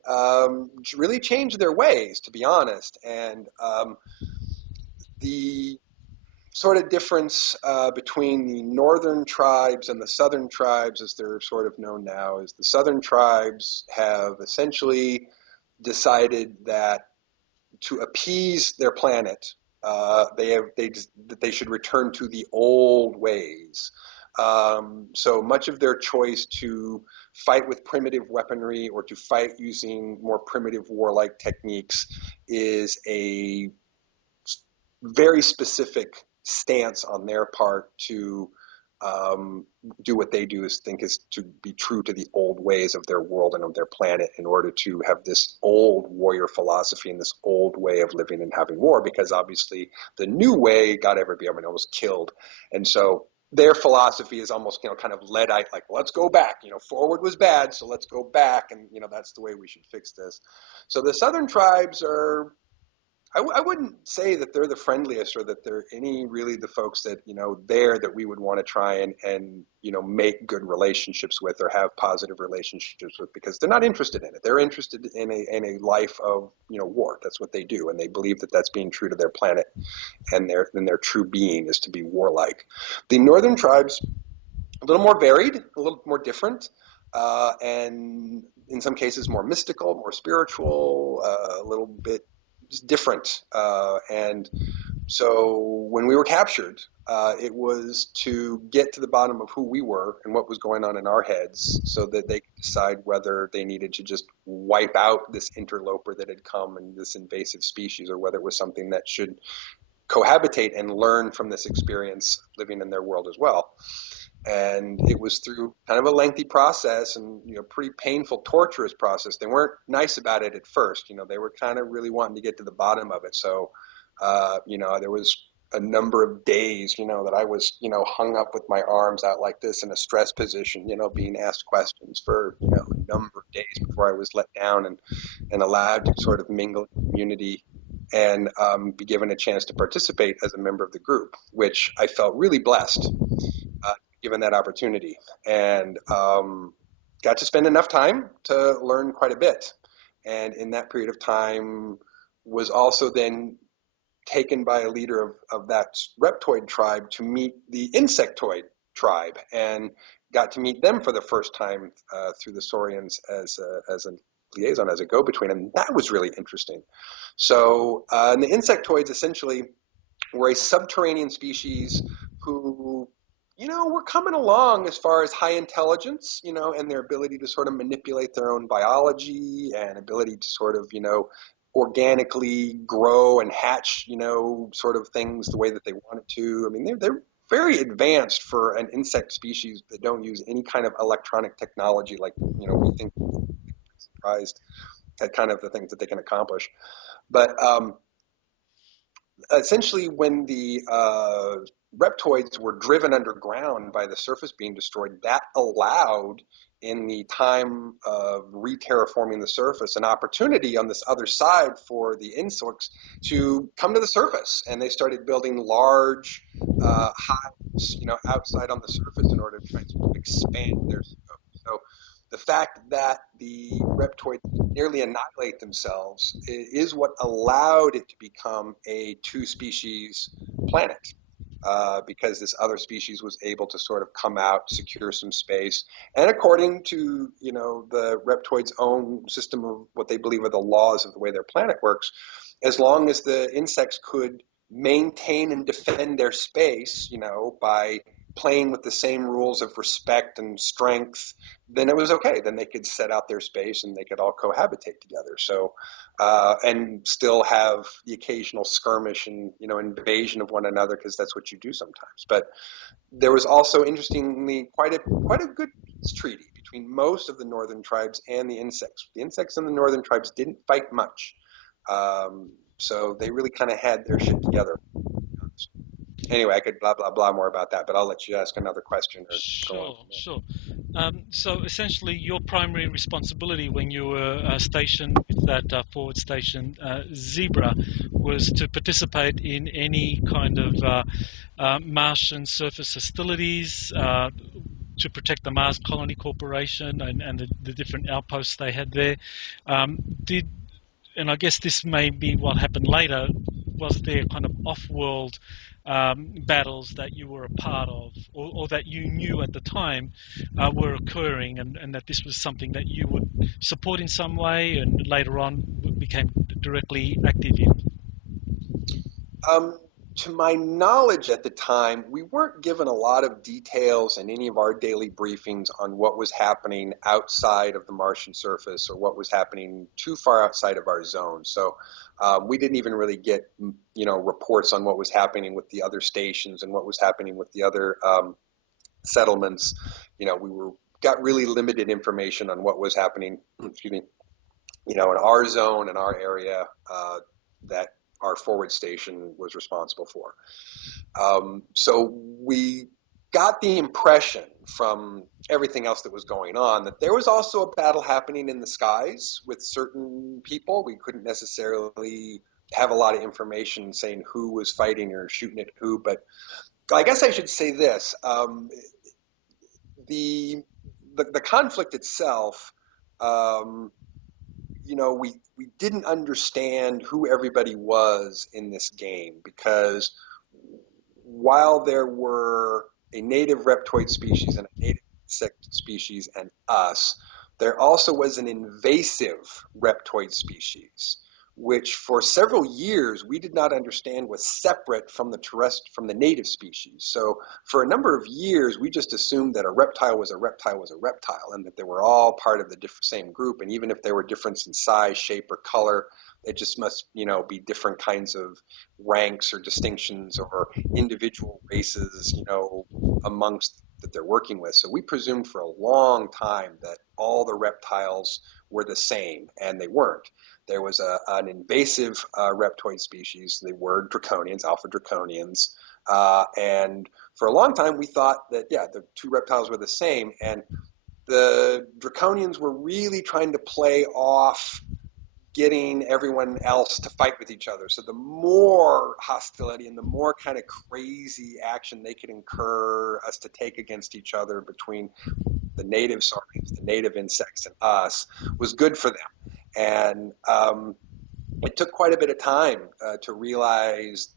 really changed their ways, to be honest. And the sort of difference between the northern tribes and the southern tribes, as they're sort of known now, is the southern tribes have essentially decided that to appease their planet, that they should return to the old ways, So much of their choice to fight with primitive weaponry or to fight using more primitive warlike techniques is a very specific stance on their part to do what they do is think is to be true to the old ways of their world and of their planet in order to have this old warrior philosophy and this old way of living and having war, because obviously the new way got everyone almost killed. And so their philosophy is almost, kind of Luddite, like, well, let's go back, forward was bad, so let's go back. And, that's the way we should fix this. So the southern tribes are, I wouldn't say that they're the friendliest or that they're any really the folks that, there that we would want to try and, make good relationships with or have positive relationships with, because they're not interested in it. They're interested in a life of, war. That's what they do. And they believe that that's being true to their planet, and their true being is to be warlike. The northern tribes, a little more varied, a little more different, and in some cases more mystical, more spiritual, a little bit different. And so when we were captured, it was to get to the bottom of who we were and what was going on in our heads so that they could decide whether they needed to just wipe out this interloper that had come and this invasive species, or whether it was something that should cohabitate and learn from this experience living in their world as well. And it was through kind of a lengthy process and, pretty painful, torturous process. They weren't nice about it at first. They were kind of really wanting to get to the bottom of it. So, there was a number of days, that I was, hung up with my arms out like this in a stress position, being asked questions for, a number of days before I was let down and allowed to sort of mingle in community and be given a chance to participate as a member of the group, which I felt really blessed, given that opportunity, and got to spend enough time to learn quite a bit. And in that period of time, was also then taken by a leader of that reptoid tribe to meet the insectoid tribe, and got to meet them for the first time through the Saurians as a liaison, as a go-between, and that was really interesting. So and the insectoids essentially were a subterranean species who, were coming along as far as high intelligence, and their ability to sort of manipulate their own biology and ability to sort of, organically grow and hatch, sort of things the way that they wanted to. I mean, they're very advanced for an insect species that don't use any kind of electronic technology, like, we think, surprised at kind of the things that they can accomplish. But essentially, when the reptoids were driven underground by the surface being destroyed, that allowed, in the time of re-terraforming the surface, an opportunity on this other side for the insects to come to the surface. And they started building large hives, outside on the surface in order to try to expand their scope. So the fact that the reptoids nearly annihilate themselves is what allowed it to become a two-species planet. Because this other species was able to sort of come out, secure some space, and according to, the reptoids' own system of what they believe are the laws of the way their planet works, as long as the insects could maintain and defend their space, by playing with the same rules of respect and strength, then it was okay. Then they could set out their space and they could all cohabitate together. So, and still have the occasional skirmish and, invasion of one another, because that's what you do sometimes. But there was also, interestingly, quite a good peace treaty between most of the northern tribes and the insects. The insects and the northern tribes didn't fight much. So they really kind of had their shit together. Anyway, I could blah, blah, blah more about that, but I'll let you ask another question or go on Sure, from there. sure. So essentially, your primary responsibility when you were stationed with that forward station Zebra was to participate in any kind of Martian surface hostilities, to protect the Mars Colony Corporation and the different outposts they had there. Did And I guess this may be what happened later, was there kind of off-world battles that you were a part of, or that you knew at the time were occurring, and that this was something that you would support in some way, and later on became directly active in? To my knowledge at the time, we weren't given a lot of details in any of our daily briefings on what was happening outside of the Martian surface or what was happening too far outside of our zone. So we didn't even really get, reports on what was happening with the other stations and what was happening with the other settlements. We got really limited information on what was happening, excuse me, in our zone and our area that our forward station was responsible for. So we got the impression from everything else that was going on that there was also a battle happening in the skies with certain people. We couldn't necessarily have a lot of information saying who was fighting or shooting at who, but I guess I should say this. The conflict itself, we didn't understand who everybody was in this game, because while there were a native reptoid species and a native insect species and us, there also was an invasive reptoid species, which for several years we did not understand was separate from the native species. So for a number of years we just assumed that a reptile was a reptile was a reptile, and that they were all part of the same group. And even if they were different in size, shape, or color, it just must, be different kinds of ranks or distinctions or individual races, amongst that they're working with. So we presumed for a long time that all the reptiles were the same, and they weren't. There was an invasive reptoid species. They were draconians, alpha draconians, and for a long time we thought that, yeah, the two reptiles were the same, and the draconians were really trying to play off getting everyone else to fight with each other. So the more hostility and the more kind of crazy action they could incur us to take against each other between the native saurians, the native insects, and us was good for them. And it took quite a bit of time to realize,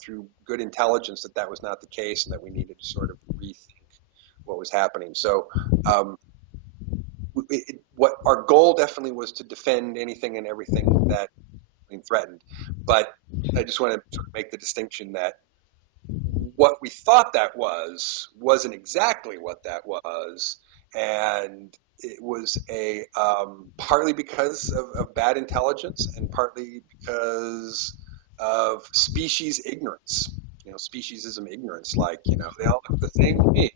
through good intelligence, that that was not the case, and that we needed to sort of rethink what was happening. So what our goal definitely was to defend anything and everything that being threatened. But I just want to sort of make the distinction that what we thought that wasn't exactly what that was, and it was a partly because of bad intelligence, and partly because of species ignorance. Speciesism ignorance. Like, they all look the same to me.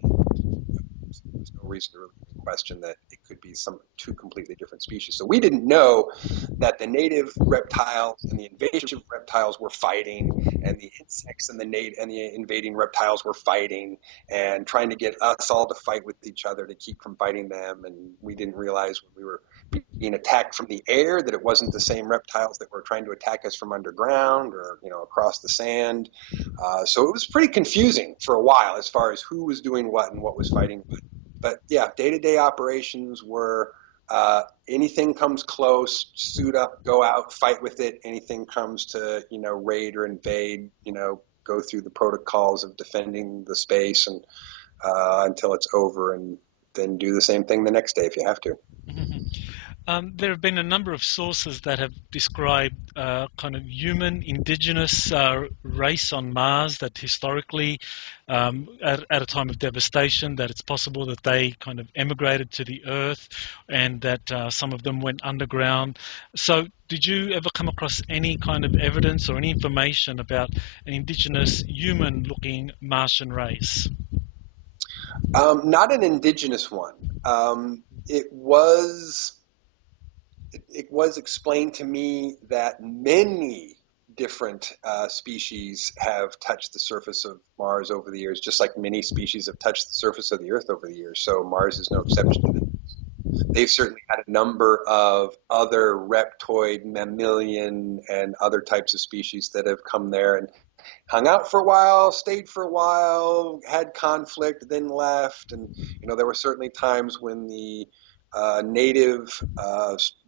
There's no reason to really question that it could be some two completely different species. So we didn't know that the native reptiles and the invasive reptiles were fighting, and the insects and the invading reptiles were fighting, and trying to get us all to fight with each other to keep from fighting them. And we didn't realize when we were being attacked from the air that it wasn't the same reptiles that were trying to attack us from underground or across the sand. So it was pretty confusing for a while as far as who was doing what and what was fighting what. But yeah, day-to-day operations were anything comes close, suit up, go out, fight with it. Anything comes to raid or invade, go through the protocols of defending the space and until it's over, and then do the same thing the next day if you have to. There have been a number of sources that have described kind of human indigenous race on Mars that historically, at a time of devastation, that it's possible that they kind of emigrated to the Earth, and that some of them went underground. So did you ever come across any kind of evidence or any information about an indigenous human-looking Martian race? Not an indigenous one. It was explained to me that many different species have touched the surface of Mars over the years, just like many species have touched the surface of the Earth over the years. So Mars is no exception. They've certainly had a number of other reptoid, mammalian, and other types of species that have come there and hung out for a while, stayed for a while, had conflict, then left. And there were certainly times when the native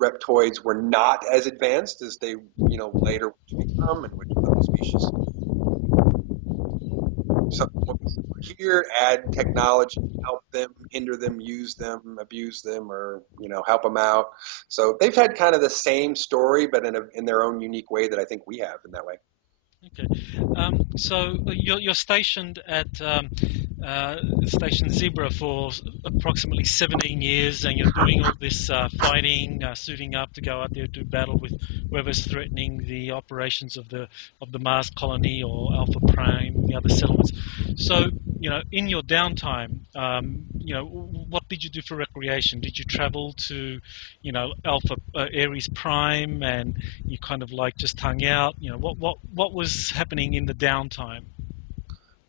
reptoids were not as advanced as they later would become, and which other species. So here, add technology, help them, hinder them, use them, abuse them, or help them out. So they've had kind of the same story, but in their own unique way that I think we have in that way. Okay. So you're stationed at Station Zebra for approximately 17 years, and you're doing all this fighting, suiting up to go out there to battle with whoever's threatening the operations of the Mars colony or Alpha Prime, the other settlements. So, in your downtime, what did you do for recreation? Did you travel to, Alpha Aries Prime, and you kind of like just hung out? What was happening in the downtime?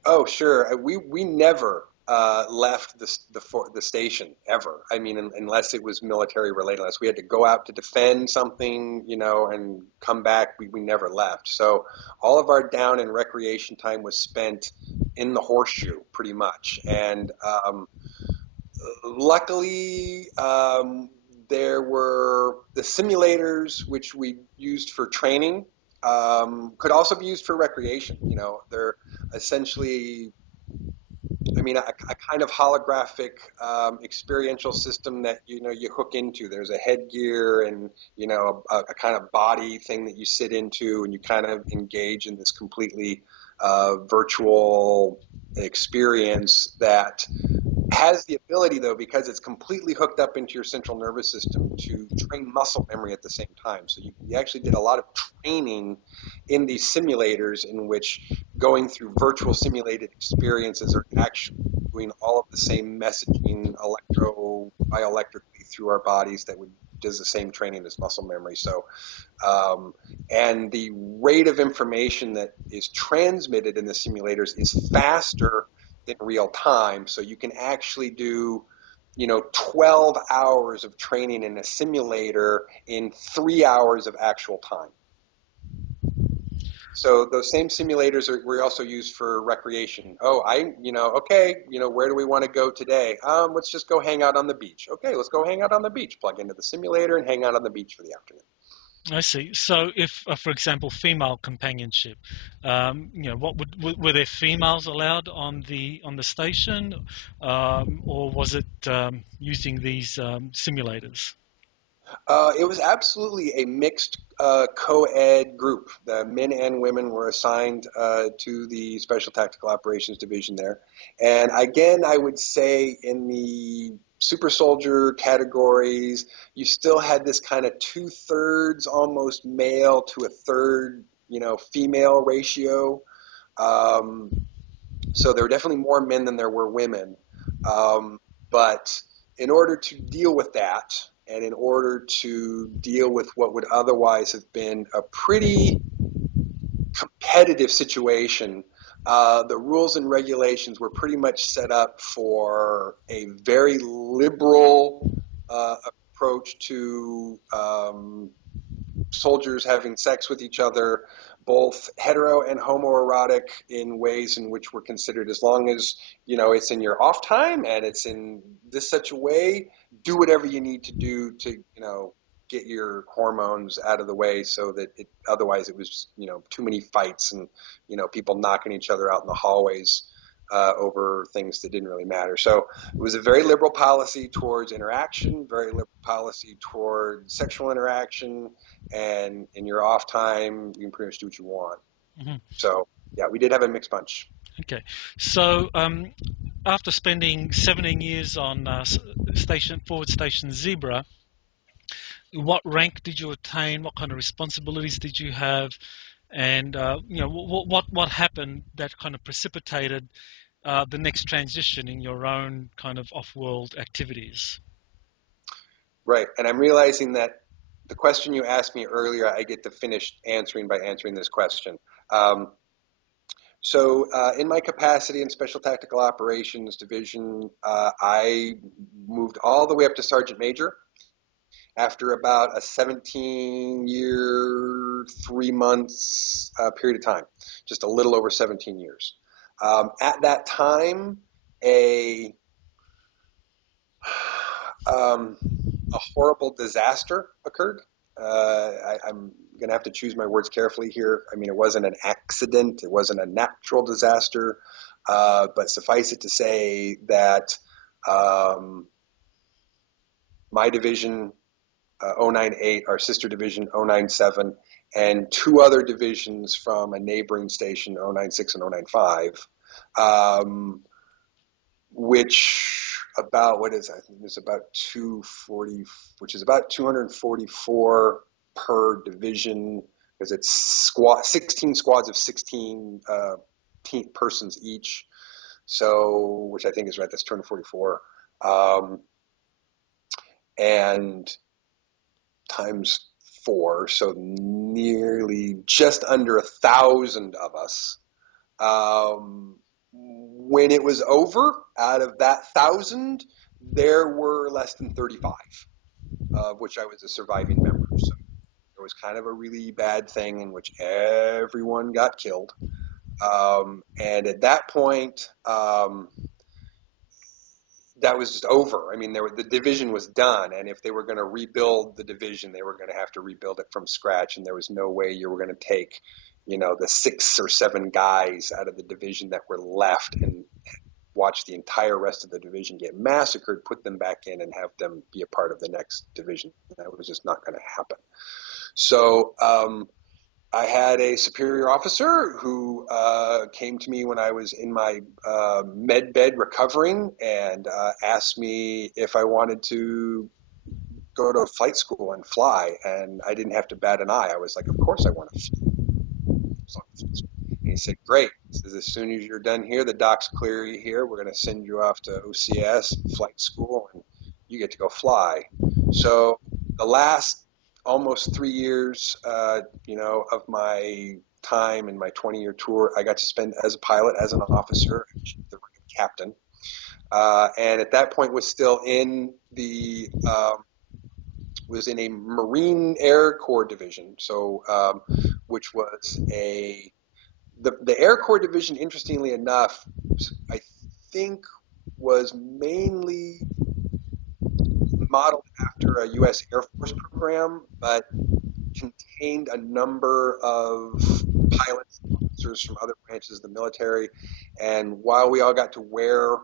Oh, sure. We never left the station ever. I mean, unless it was military related, unless we had to go out to defend something, and come back, we never left. So all of our down and recreation time was spent in the horseshoe, pretty much. And luckily, there were the simulators which we used for training. Could also be used for recreation. They're essentially, I mean, a kind of holographic experiential system that you hook into. There's a headgear and a kind of body thing that you sit into, and you kind of engage in this completely virtual experience that has the ability, though, because it's completely hooked up into your central nervous system, to train muscle memory at the same time. So you actually did a lot of training in these simulators, in which going through virtual simulated experiences are actually doing all of the same messaging bioelectrically through our bodies that would does the same training as muscle memory. So um, and the rate of information that is transmitted in the simulators is faster than real time. So you can actually do, 12 hours of training in a simulator in 3 hours of actual time. So those same simulators were also used for recreation. Oh, okay, where do we want to go today? Let's just go hang out on the beach. Okay, let's go hang out on the beach. Plug into the simulator and hang out on the beach for the afternoon. I see. So, if, for example, female companionship, what were there females allowed on the station, or was it using these simulators? It was absolutely a mixed co-ed group. The men and women were assigned to the Special Tactical Operations Division there. And again, I would say in the super soldier categories, you still had this kind of two-thirds almost male to a third, female ratio. Um, so there were definitely more men than there were women. Um, but in order to deal with that, and in order to deal with what would otherwise have been a pretty competitive situation, the rules and regulations were pretty much set up for a very liberal approach to soldiers having sex with each other, both hetero and homoerotic, in ways in which were considered, as long as it's in your off time and it's in this such a way, do whatever you need to do to get your hormones out of the way, so that otherwise it was too many fights and people knocking each other out in the hallways over things that didn't really matter. So it was a very liberal policy towards interaction, very liberal policy toward sexual interaction, and in your off time, you can pretty much do what you want. Hmm. So yeah, we did have a mixed bunch. Okay. So, after spending 17 years on Forward Station Zebra, what rank did you attain? What kind of responsibilities did you have? And what happened that kind of precipitated the next transition in your own kind of off-world activities? Right, and I'm realizing that the question you asked me earlier, I get to finish answering by answering this question. Um, in my capacity in Special Tactical Operations Division, I moved all the way up to Sergeant Major after about a 17-year, 3 months period of time, just a little over 17 years. At that time, a um, a horrible disaster occurred. I'm going to have to choose my words carefully here. I mean, it wasn't an accident, it wasn't a natural disaster, but suffice it to say that um, my division, 098, our sister division, 097, and two other divisions from a neighboring station, 096 and 095, which about, what is that? I think it's about 240, which is about 244 per division, because it's 16 squads of 16 persons each. So, which I think is right, that's 244. And times four, so nearly just under 1,000 of us. When it was over, out of that 1,000, there were less than 35, of which I was a surviving member. So it was kind of a really bad thing in which everyone got killed. And at that point, that was just over. I mean, the division was done, and if they were going to rebuild the division, they were going to have to rebuild it from scratch, and there was no way you were going to take, the 6 or 7 guys out of the division that were left and watch the entire rest of the division get massacred, put them back in, and have them be a part of the next division. That was just not going to happen. So I had a superior officer who came to me when I was in my med bed recovering and asked me if I wanted to go to flight school and fly. And I didn't have to bat an eye. I was like, of course I want to fly. And he said, great. He says, as soon as you're done here, the docks clear you here. We're going to send you off to OCS, flight school, and you get to go fly. So the last almost 3 years, of my time in my 20-year tour, I got to spend as a pilot, as an officer, the captain. And at that point was still in the was in a Marine Air Corps division, so which was the Air Corps division, interestingly enough, I think was mainly modeled after a U.S. Air Force program, but contained a number of pilots and officers from other branches of the military. And while we all got to wear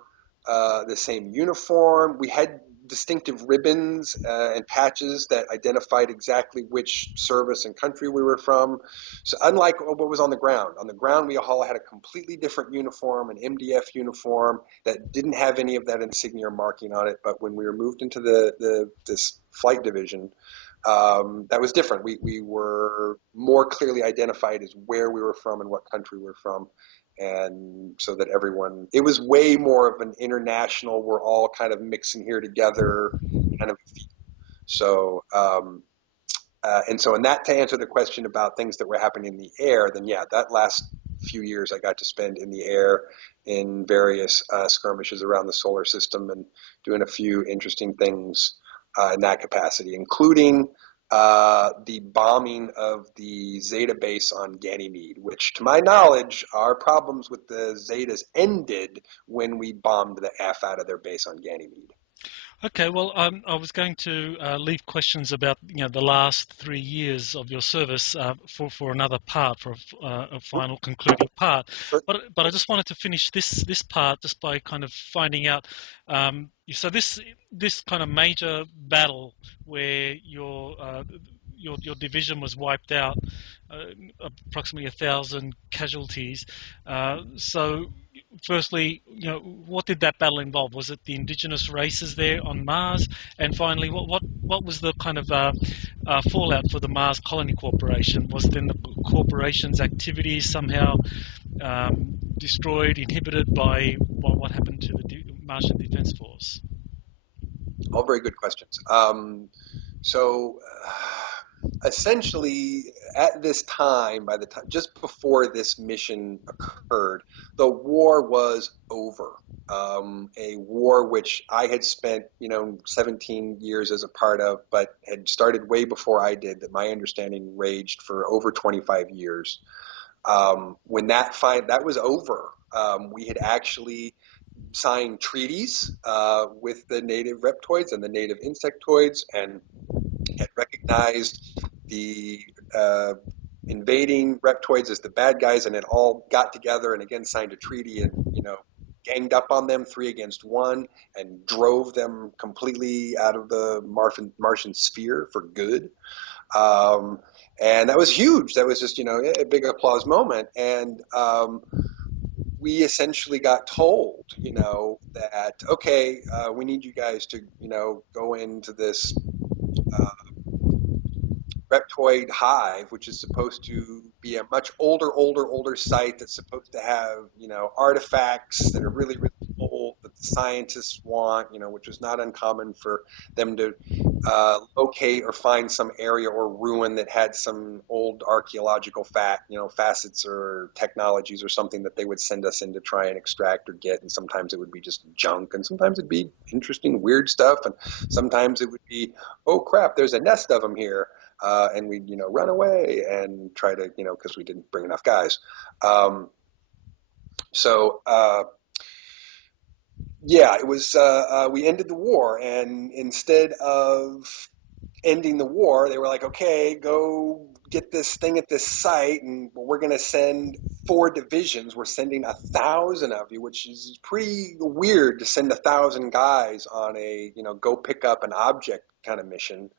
the same uniform, we had distinctive ribbons and patches that identified exactly which service and country we were from. So unlike what was on the ground we all had a completely different uniform, an MDF uniform that didn't have any of that insignia marking on it. But when we were moved into this flight division, that was different. We were more clearly identified as where we were from and what country we were from. And so that it was way more of an international, we're all kind of mixing here together kind of feel. So, and so in that, to answer the question about things that were happening in the air, then yeah, that last few years I got to spend in the air in various skirmishes around the solar system and doing a few interesting things in that capacity, including the bombing of the Zeta base on Ganymede, which, to my knowledge, our problems with the Zetas ended when we bombed the F out of their base on Ganymede. Okay, well, I was going to leave questions about the last 3 years of your service for another part, for a final concluding part. But I just wanted to finish this part just by kind of finding out. So this kind of major battle where your division was wiped out, approximately 1,000 casualties. So firstly, what did that battle involve? Was it the indigenous races there on Mars? And finally, what was the kind of fallout for the Mars Colony Corporation? Was then the corporation's activities somehow destroyed, inhibited by what happened to the Martian Defense Force? All very good questions. So essentially, at this time, by the time just before this mission occurred, the war was over. A war which I had spent, 17 years as a part of, but had started way before I did. That my understanding raged for over 25 years. When that was over, we had actually signed treaties with the native reptoids and the native insectoids, and had recognized the invading reptoids as the bad guys, and had all got together and again signed a treaty and ganged up on them 3 against 1 and drove them completely out of the Martian sphere for good. Um, and that was huge. That was just, a big applause moment. And we essentially got told, that, okay, we need you guys to, go into this uh, reptoid hive, which is supposed to be a much older site that's supposed to have, artifacts that are really, really old that the scientists want, which is not uncommon for them to locate or find some area or ruin that had some old archaeological facets or technologies or something that they would send us in to try and extract or get. And sometimes it would be just junk, and sometimes it'd be interesting, weird stuff, and sometimes it would be, oh crap, there's a nest of them here. And we'd, run away and try to, because we didn't bring enough guys. Um, so, yeah, it was, we ended the war, and instead of ending the war, they were like, okay, go get this thing at this site, and we're going to send 4 divisions. We're sending 1,000 of you, which is pretty weird to send 1,000 guys on a, go pick up an object kind of mission.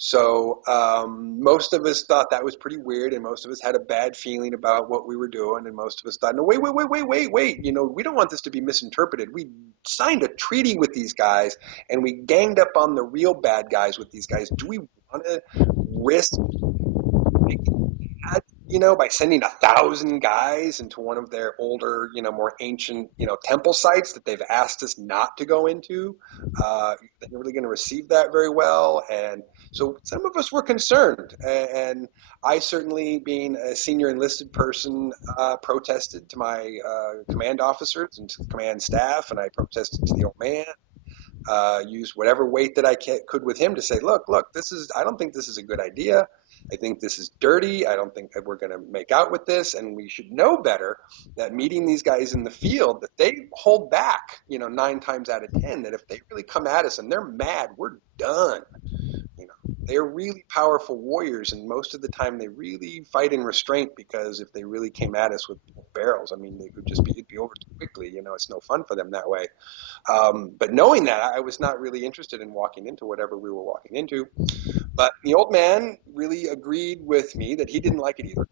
So most of us thought that was pretty weird, and most of us had a bad feeling about what we were doing, and most of us thought, no, wait, we don't want this to be misinterpreted. We signed a treaty with these guys, and we ganged up on the real bad guys with these guys. Do we want to risk that, by sending 1,000 guys into one of their older, more ancient, temple sites that they've asked us not to go into? They're really going to receive that very well. And so some of us were concerned. And I certainly, being a senior enlisted person, protested to my command officers and to the command staff, and I protested to the old man. Use whatever weight that I could with him to say, look, I don't think this is a good idea. I think this is dirty. I don't think that we're going to make out with this. And we should know better that meeting these guys in the field, that they hold back, 9 times out of 10, that if they really come at us and they're mad, we're done. They're really powerful warriors, and most of the time they really fight in restraint, because if they really came at us with barrels, I mean, it'd be over too quickly. It's no fun for them that way. But knowing that, I was not really interested in walking into whatever we were walking into. But the old man really agreed with me that he didn't like it either.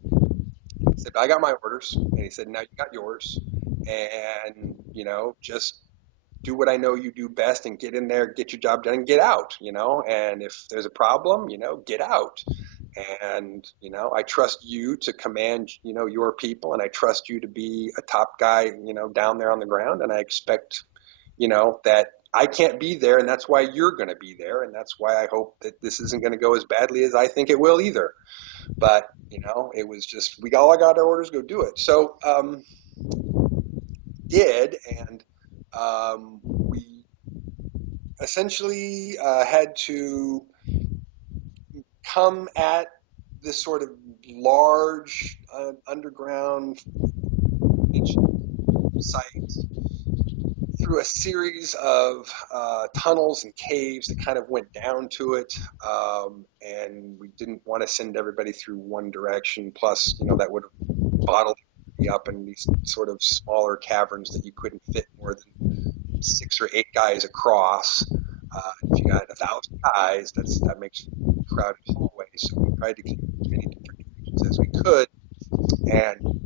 He said, I got my orders. And he said, now you got yours. And, just do what I know you do best and get in there, get your job done, and get out, And if there's a problem, get out. And, I trust you to command, your people, and I trust you to be a top guy, down there on the ground. And I expect, that I can't be there, and that's why you're going to be there, and that's why I hope that this isn't going to go as badly as I think it will either. But it was just, we all got our orders, go do it. So did, and we essentially had to come at this sort of large underground site through a series of tunnels and caves that kind of went down to it, and we didn't want to send everybody through one direction. Plus, that would have bottled me up in these sort of smaller caverns that you couldn't fit more than 6 or 8 guys across. If you got 1,000 guys, that makes crowded hallways. So we tried to keep as many different directions as we could, and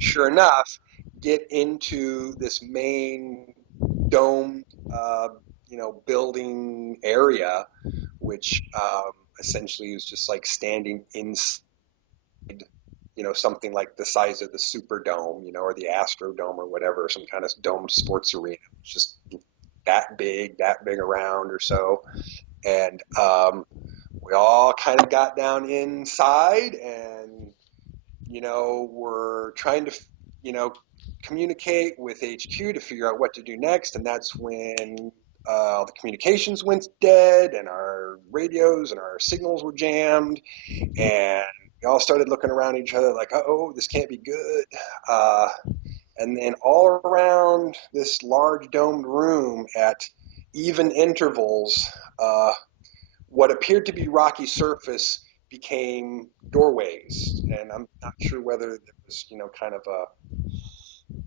sure enough, get into this main domed, building area, which essentially is just like standing inside, something like the size of the Superdome, or the Astrodome or whatever, some kind of domed sports arena. It's just that big around or so. And we all kind of got down inside, and we're trying to, communicate with HQ to figure out what to do next. And that's when all the communications went dead, and our radios and our signals were jammed, and we all started looking around each other like, oh, this can't be good. And then all around this large domed room at even intervals, what appeared to be rocky surface became doorways. And I'm not sure whether there was, kind of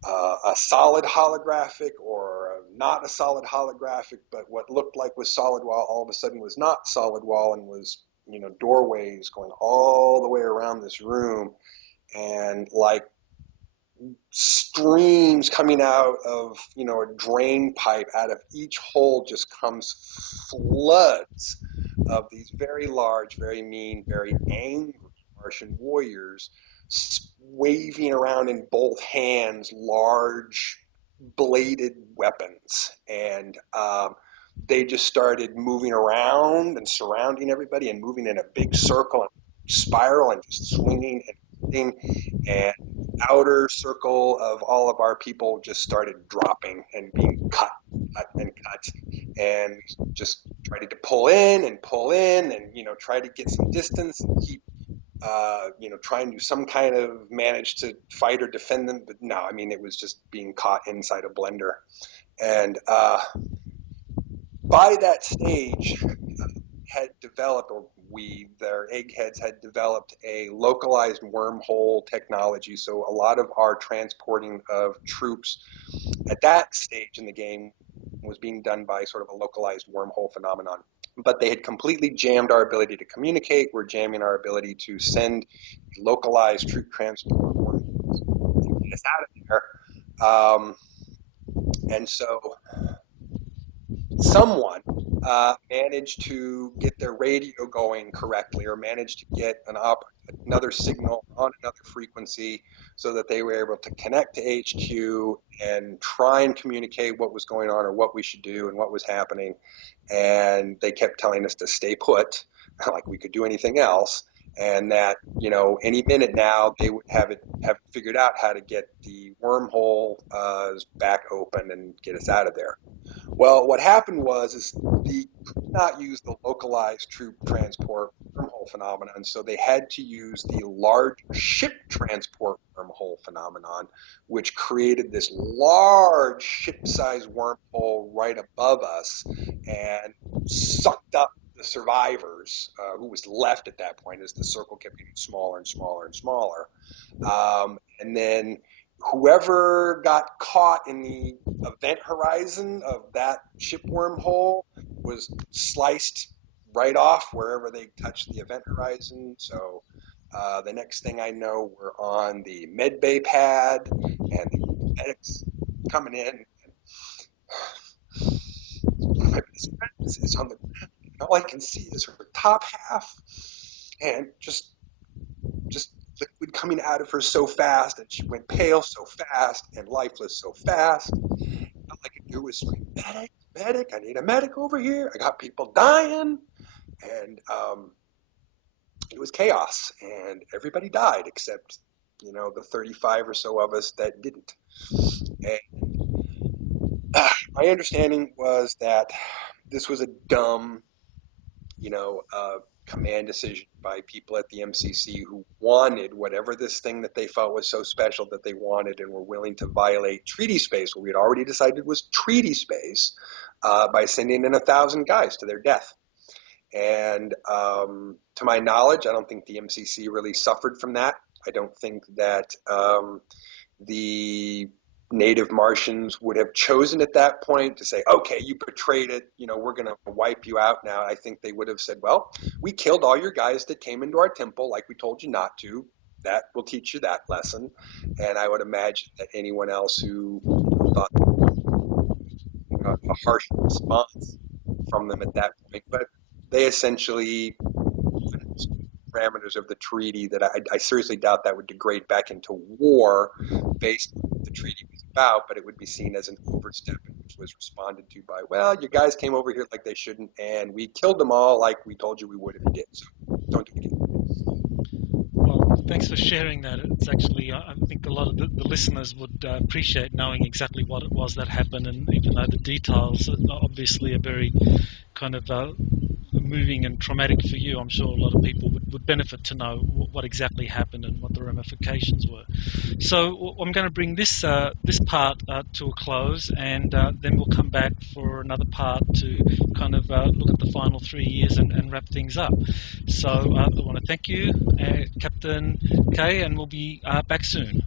a solid holographic or not a solid holographic, but what looked like was solid wall all of a sudden was not solid wall and was doorways going all the way around this room, and like streams coming out of, a drain pipe out of each hole just comes floods of these very large, very mean, very angry Martian warriors waving around in both hands large bladed weapons. And they just started moving around and surrounding everybody and moving in a big circle and spiral and just swinging and hitting. And outer circle of all of our people just started dropping and being cut and cut. And we just tried to pull in and, try to get some distance and keep, trying to do some kind of manage to fight or defend them. But no, I mean, it was just being caught inside a blender. And by that stage, had developed, or their eggheads had developed a localized wormhole technology. So a lot of our transporting of troops at that stage in the game was being done by sort of a localized wormhole phenomenon. But they had completely jammed our ability to communicate. We're jamming our ability to send localized troop transport wormholes and get us out of there. And so someone managed to get their radio going correctly, or managed to get another signal on another frequency, so that they were able to connect to HQ and try and communicate what was going on or what we should do and what was happening. And they kept telling us to stay put, like we could do anything else, and that any minute now they would have figured out how to get the wormhole back open and get us out of there. Well, what happened is the could not use the localized troop transport wormhole phenomenon, so they had to use the large ship transport wormhole phenomenon, which created this large ship-sized wormhole right above us and sucked up the survivors, who was left at that point as the circle kept getting smaller and smaller and smaller. And then whoever got caught in the event horizon of that ship wormhole was sliced right off wherever they touched the event horizon. So the next thing I know, we're on the med bay pad, and the medics coming in. And one of my best friends is on the ground, and all I can see is her top half, and just liquid coming out of her so fast, and she went pale so fast and lifeless so fast. All I could do was scream, medic, medic, I need a medic over here. I got people dying. And it was chaos, and everybody died except, the 35 or so of us that didn't. And my understanding was that this was a dumb, command decision by people at the MCC who wanted whatever this thing that they felt was so special that they wanted, and were willing to violate treaty space, what we had already decided was treaty space, by sending in 1,000 guys to their death. And to my knowledge, I don't think the MCC really suffered from that. I don't think that the native Martians would have chosen at that point to say, okay, you betrayed it, we're going to wipe you out now. I think they would have said, well, we killed all your guys that came into our temple like we told you not to. That will teach you that lesson. And I would imagine that anyone else who thought a harsh response from them at that point, but they essentially parameters of the treaty that I seriously doubt that would degrade back into war based on what the treaty was about, but it would be seen as an overstep, which was responded to by, well, you guys came over here like they shouldn't, and we killed them all like we told you we would if you did, so don't do it again. Well, thanks for sharing that. It's actually, I think a lot of the listeners would appreciate knowing exactly what it was that happened, and even though the details obviously are very kind of moving and traumatic for you, I'm sure a lot of people would benefit to know what exactly happened and what the ramifications were. So I'm going to bring this part to a close, and then we'll come back for another part to kind of look at the final 3 years and wrap things up. So I want to thank you, Captain K, and we'll be back soon.